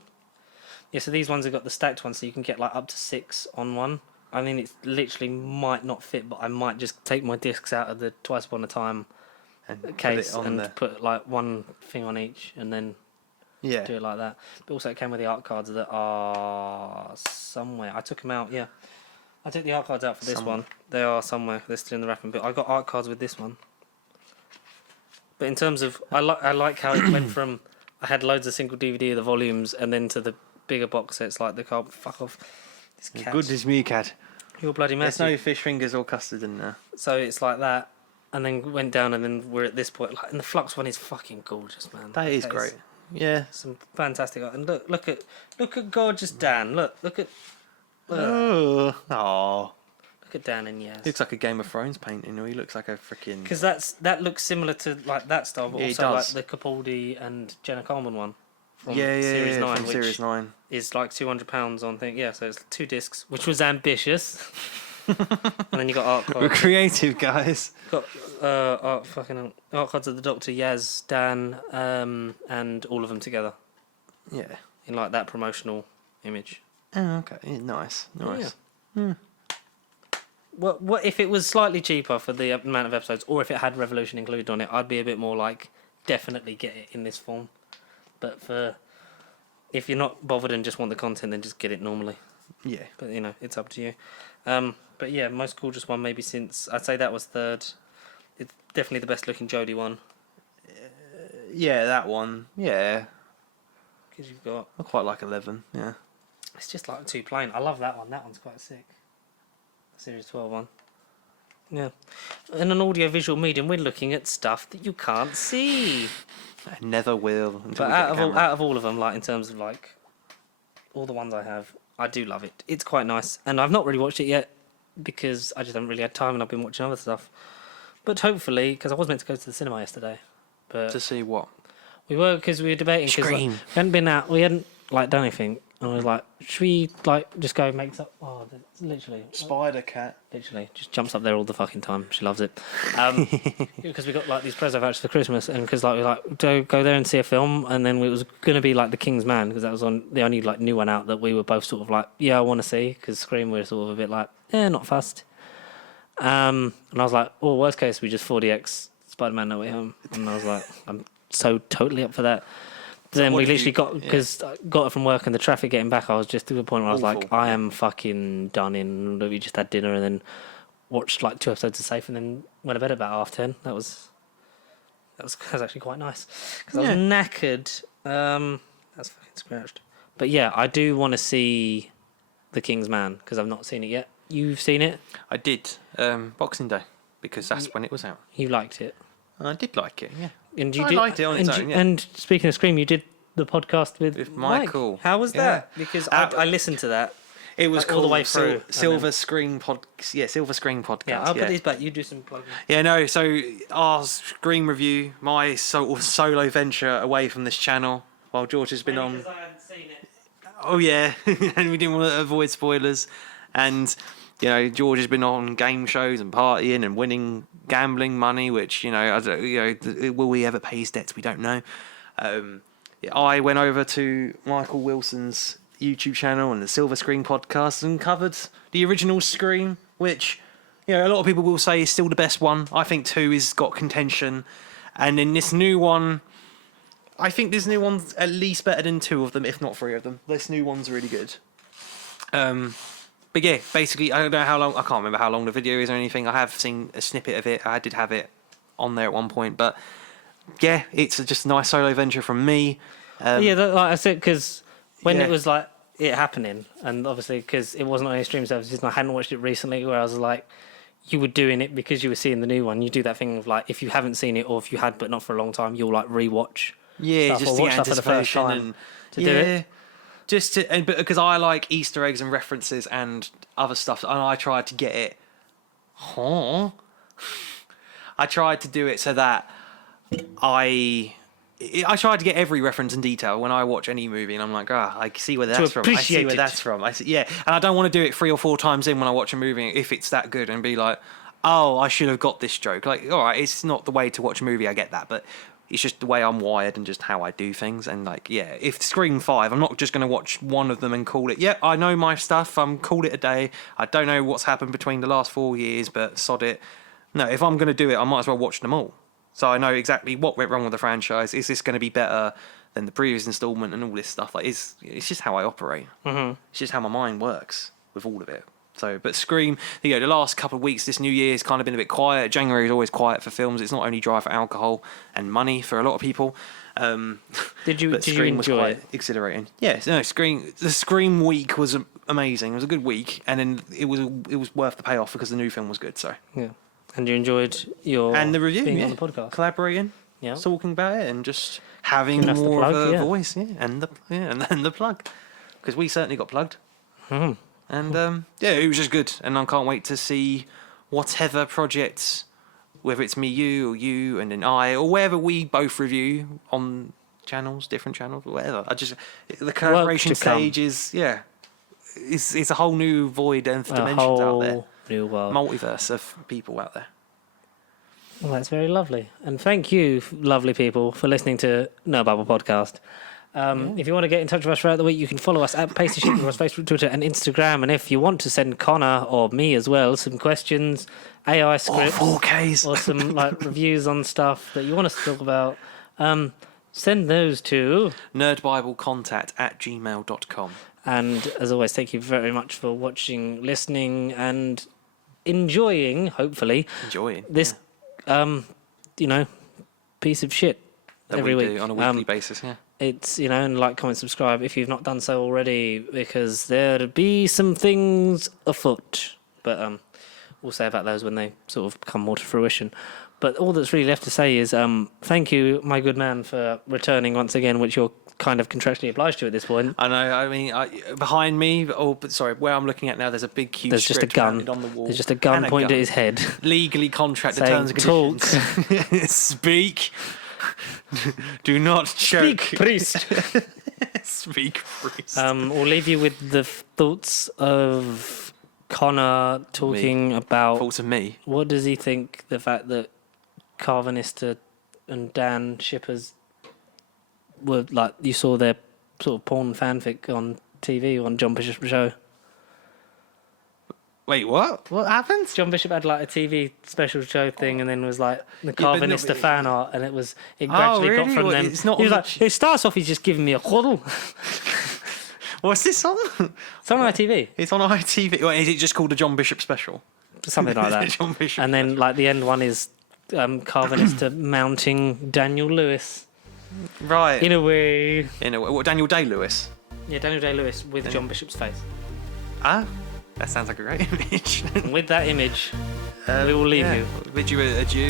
Yeah, so these ones have got the stacked one, so you can get like up to 6 on one. I mean, it literally might not fit, but I might just take my discs out of the Twice Upon a Time case and put like one thing on each, and then do it like that. But also, it came with the art cards that are somewhere. I took them out. Yeah, I took the art cards out for this one. They are somewhere. They're still in the wrapping. But I got art cards with this one. But in terms of, I like how it went from I had loads of single DVD of the volumes, and then to the bigger box sets like the card. Fuck off. Goodness me, cat. You're bloody messy. There's no fish fingers or custard in there. So it's like that, and then went down, and then we're at this point. Like, and the Flux one is fucking gorgeous, man. That is great. Yeah, some fantastic art. And look at gorgeous Dan. Look at. Look at Dan and Yaz. Looks like a Game of Thrones painting. He looks like a freaking. Because that looks similar to like that style, but also like the Capaldi and Jenna Coleman one. From Series 9, from Series 9. Is like £200 on thing. Yeah, so it's 2 discs, which was ambitious. And then you got art cards. We're creative, guys. Got art cards of the Doctor, Yaz, Dan, and all of them together. Yeah. In like that promotional image. Oh, okay. Yeah, nice. Yeah. What if it was slightly cheaper for the amount of episodes, or if it had Revolution included on it? I'd be a bit more like definitely get it in this form. But if you're not bothered and just want the content, then just get it normally. Yeah. But, it's up to you. But, yeah, most gorgeous one maybe since... I'd say that was third. It's definitely the best looking Jody one. Yeah, that one. Yeah. Because you've got... I quite like 11, yeah. It's just like too plain. I love that one. That one's quite sick. Series 12 one. Yeah. In an audio-visual medium, we're looking at stuff that you can't see. I never will. But out of all of them, like in terms of like all the ones I have, I do love it. It's quite nice, and I've not really watched it yet because I just haven't really had time, and I've been watching other stuff. But hopefully, because I was meant to go to the cinema yesterday, but to see what we were debating because like, we hadn't been out, we hadn't like done anything, and I was like, should we like just go make up? Oh, literally Spider Cat. Literally just jumps up there all the fucking time. She loves it. Because we got like these present vouchers for Christmas, and because like we like go there and see a film, and then it was gonna be like The King's Man because that was on the only like new one out that we were both sort of like I want to see because Scream we're sort of a bit like not fussed. And I was like, worst case we just 4DX Spider-Man No Way Home, and I was like, I'm so totally up for that. Then we literally got it from work, and the traffic getting back, I was just to the point where I was like, I am fucking done in. We just had dinner and then watched like 2 episodes of Safe, and then went to bed about 10:30. That was actually quite nice because I was knackered. That's fucking scratched. But yeah, I do want to see The King's Man because I've not seen it yet. You've seen it? I did. Boxing Day because that's when it was out. You liked it? I did like it. Yeah. And I liked it on its own. Yeah. And speaking of Scream, you did the podcast with Michael. How was that? Because I listened to that. It was Like, all the called way through, and Silver Screen Silver Screen Podcast. Yeah, I'll put these back. You do some plugging. Yeah, no. So our Scream review, my sort of solo venture away from this channel, while George has been on. Because I hadn't seen it. Oh yeah, and we didn't want to avoid spoilers, and George has been on game shows and partying and winning gambling money, which will he ever pay his debts? We don't know. I went over to Michael Wilson's YouTube channel and the Silver Screen Podcast and covered the original Scream, which a lot of people will say is still the best one. I think 2 is got contention, and in this new one, I think this new one's at least better than 2 of them, if not 3 of them. This new one's really good. But yeah, basically, I don't know how long. I can't remember how long the video is or anything. I have seen a snippet of it. I did have it on there at one point, but yeah, it's just a nice solo venture from me. Like I said, because when it was like it happening, and obviously because it wasn't on any stream services, and I hadn't watched it recently, where I was like, you were doing it because you were seeing the new one. You do that thing of like, if you haven't seen it, or if you had but not for a long time, you'll like rewatch. Yeah, stuff, just or the watch stuff for the first anticipation time and to do it. Just to, but because I like Easter eggs and references and other stuff, and I tried to get it. I tried to do it so that I tried to get every reference and detail when I watch any movie, and I'm like, I see where that's from. I see where that's from. I see, yeah, and I don't want to do it 3 or 4 times in when I watch a movie if it's that good and be like, oh, I should have got this joke. Like, all right, it's not the way to watch a movie. I get that, but it's just the way I'm wired and just how I do things. And like, yeah, if Scream 5, I'm not just going to watch one of them and call it, I know my stuff. I'm call it a day. I don't know what's happened between the last 4 years, but sod it. No, if I'm going to do it, I might as well watch them all. So I know exactly what went wrong with the franchise. Is this going to be better than the previous installment and all this stuff? Like, it's just how I operate. Mm-hmm. It's just how my mind works with all of it. So, but Scream, the last couple of weeks, this new year has kind of been a bit quiet. January is always quiet for films. It's not only dry for alcohol and money for a lot of people. Did you Scream was enjoy quite it? Exhilarating. Yeah, no, the Scream week was amazing. It was a good week, and then it was worth the payoff because the new film was good. So yeah, and you enjoyed your and the review, being on the podcast, collaborating, talking about it, and just having more of a voice, and the plug, because we certainly got plugged. Mm-hmm. And it was just good, and I can't wait to see whatever projects, whether it's me, you, and then I, or wherever we both review on different channels, or whatever. The collaboration stage is it's a whole new void of dimensions out there, new world, multiverse of people out there. Well, that's very lovely, and thank you, lovely people, for listening to No Bubble Podcast. If you want to get in touch with us throughout the week, you can follow us at Pasty Ship across Facebook, Twitter, and Instagram. And if you want to send Connor or me as well some questions, AI scripts, 4Ks, or some like reviews on stuff that you want us to talk about, send those to nerdbiblecontact@gmail.com. And as always, thank you very much for watching, listening, and enjoying. Hopefully, this piece of shit that every we week do on a weekly basis. Yeah. It's, and like, comment, subscribe if you've not done so already, because there'll be some things afoot. But we'll say about those when they sort of come more to fruition. But all that's really left to say is thank you, my good man, for returning once again, which you're kind of contractually obliged to at this point. I know. I mean, behind me, where I'm looking at now, there's a big huge there's just a gun on the wall. There's just a gun pointed at his head. Legally contract the saying, terms and conditions. Speak. Do not choke. Speak, priest. Speak, priest. We'll leave you with the thoughts of Connor talking about... Thoughts of me? What does he think the fact that Carvanista and Dan Shippers were, like, you saw their sort of porn fanfic on TV on John Bishop's show? Wait, what? What happened? John Bishop had like a TV special show thing, and then was like the Carvanista fan art, and it gradually got from them. It's not he was like, it starts off, he's just giving me a cuddle. What's this on? It's on ITV. It's on ITV. Wait, is it just called a John Bishop special? Something like that. John Bishop and then special. like the end one is Carvanista mounting Daniel Lewis. Right. In a way. What, Daniel Day-Lewis? Yeah, Daniel Day-Lewis with John Bishop's face. Ah? That sounds like a great image. And with that image, we will leave you. Bid you adieu.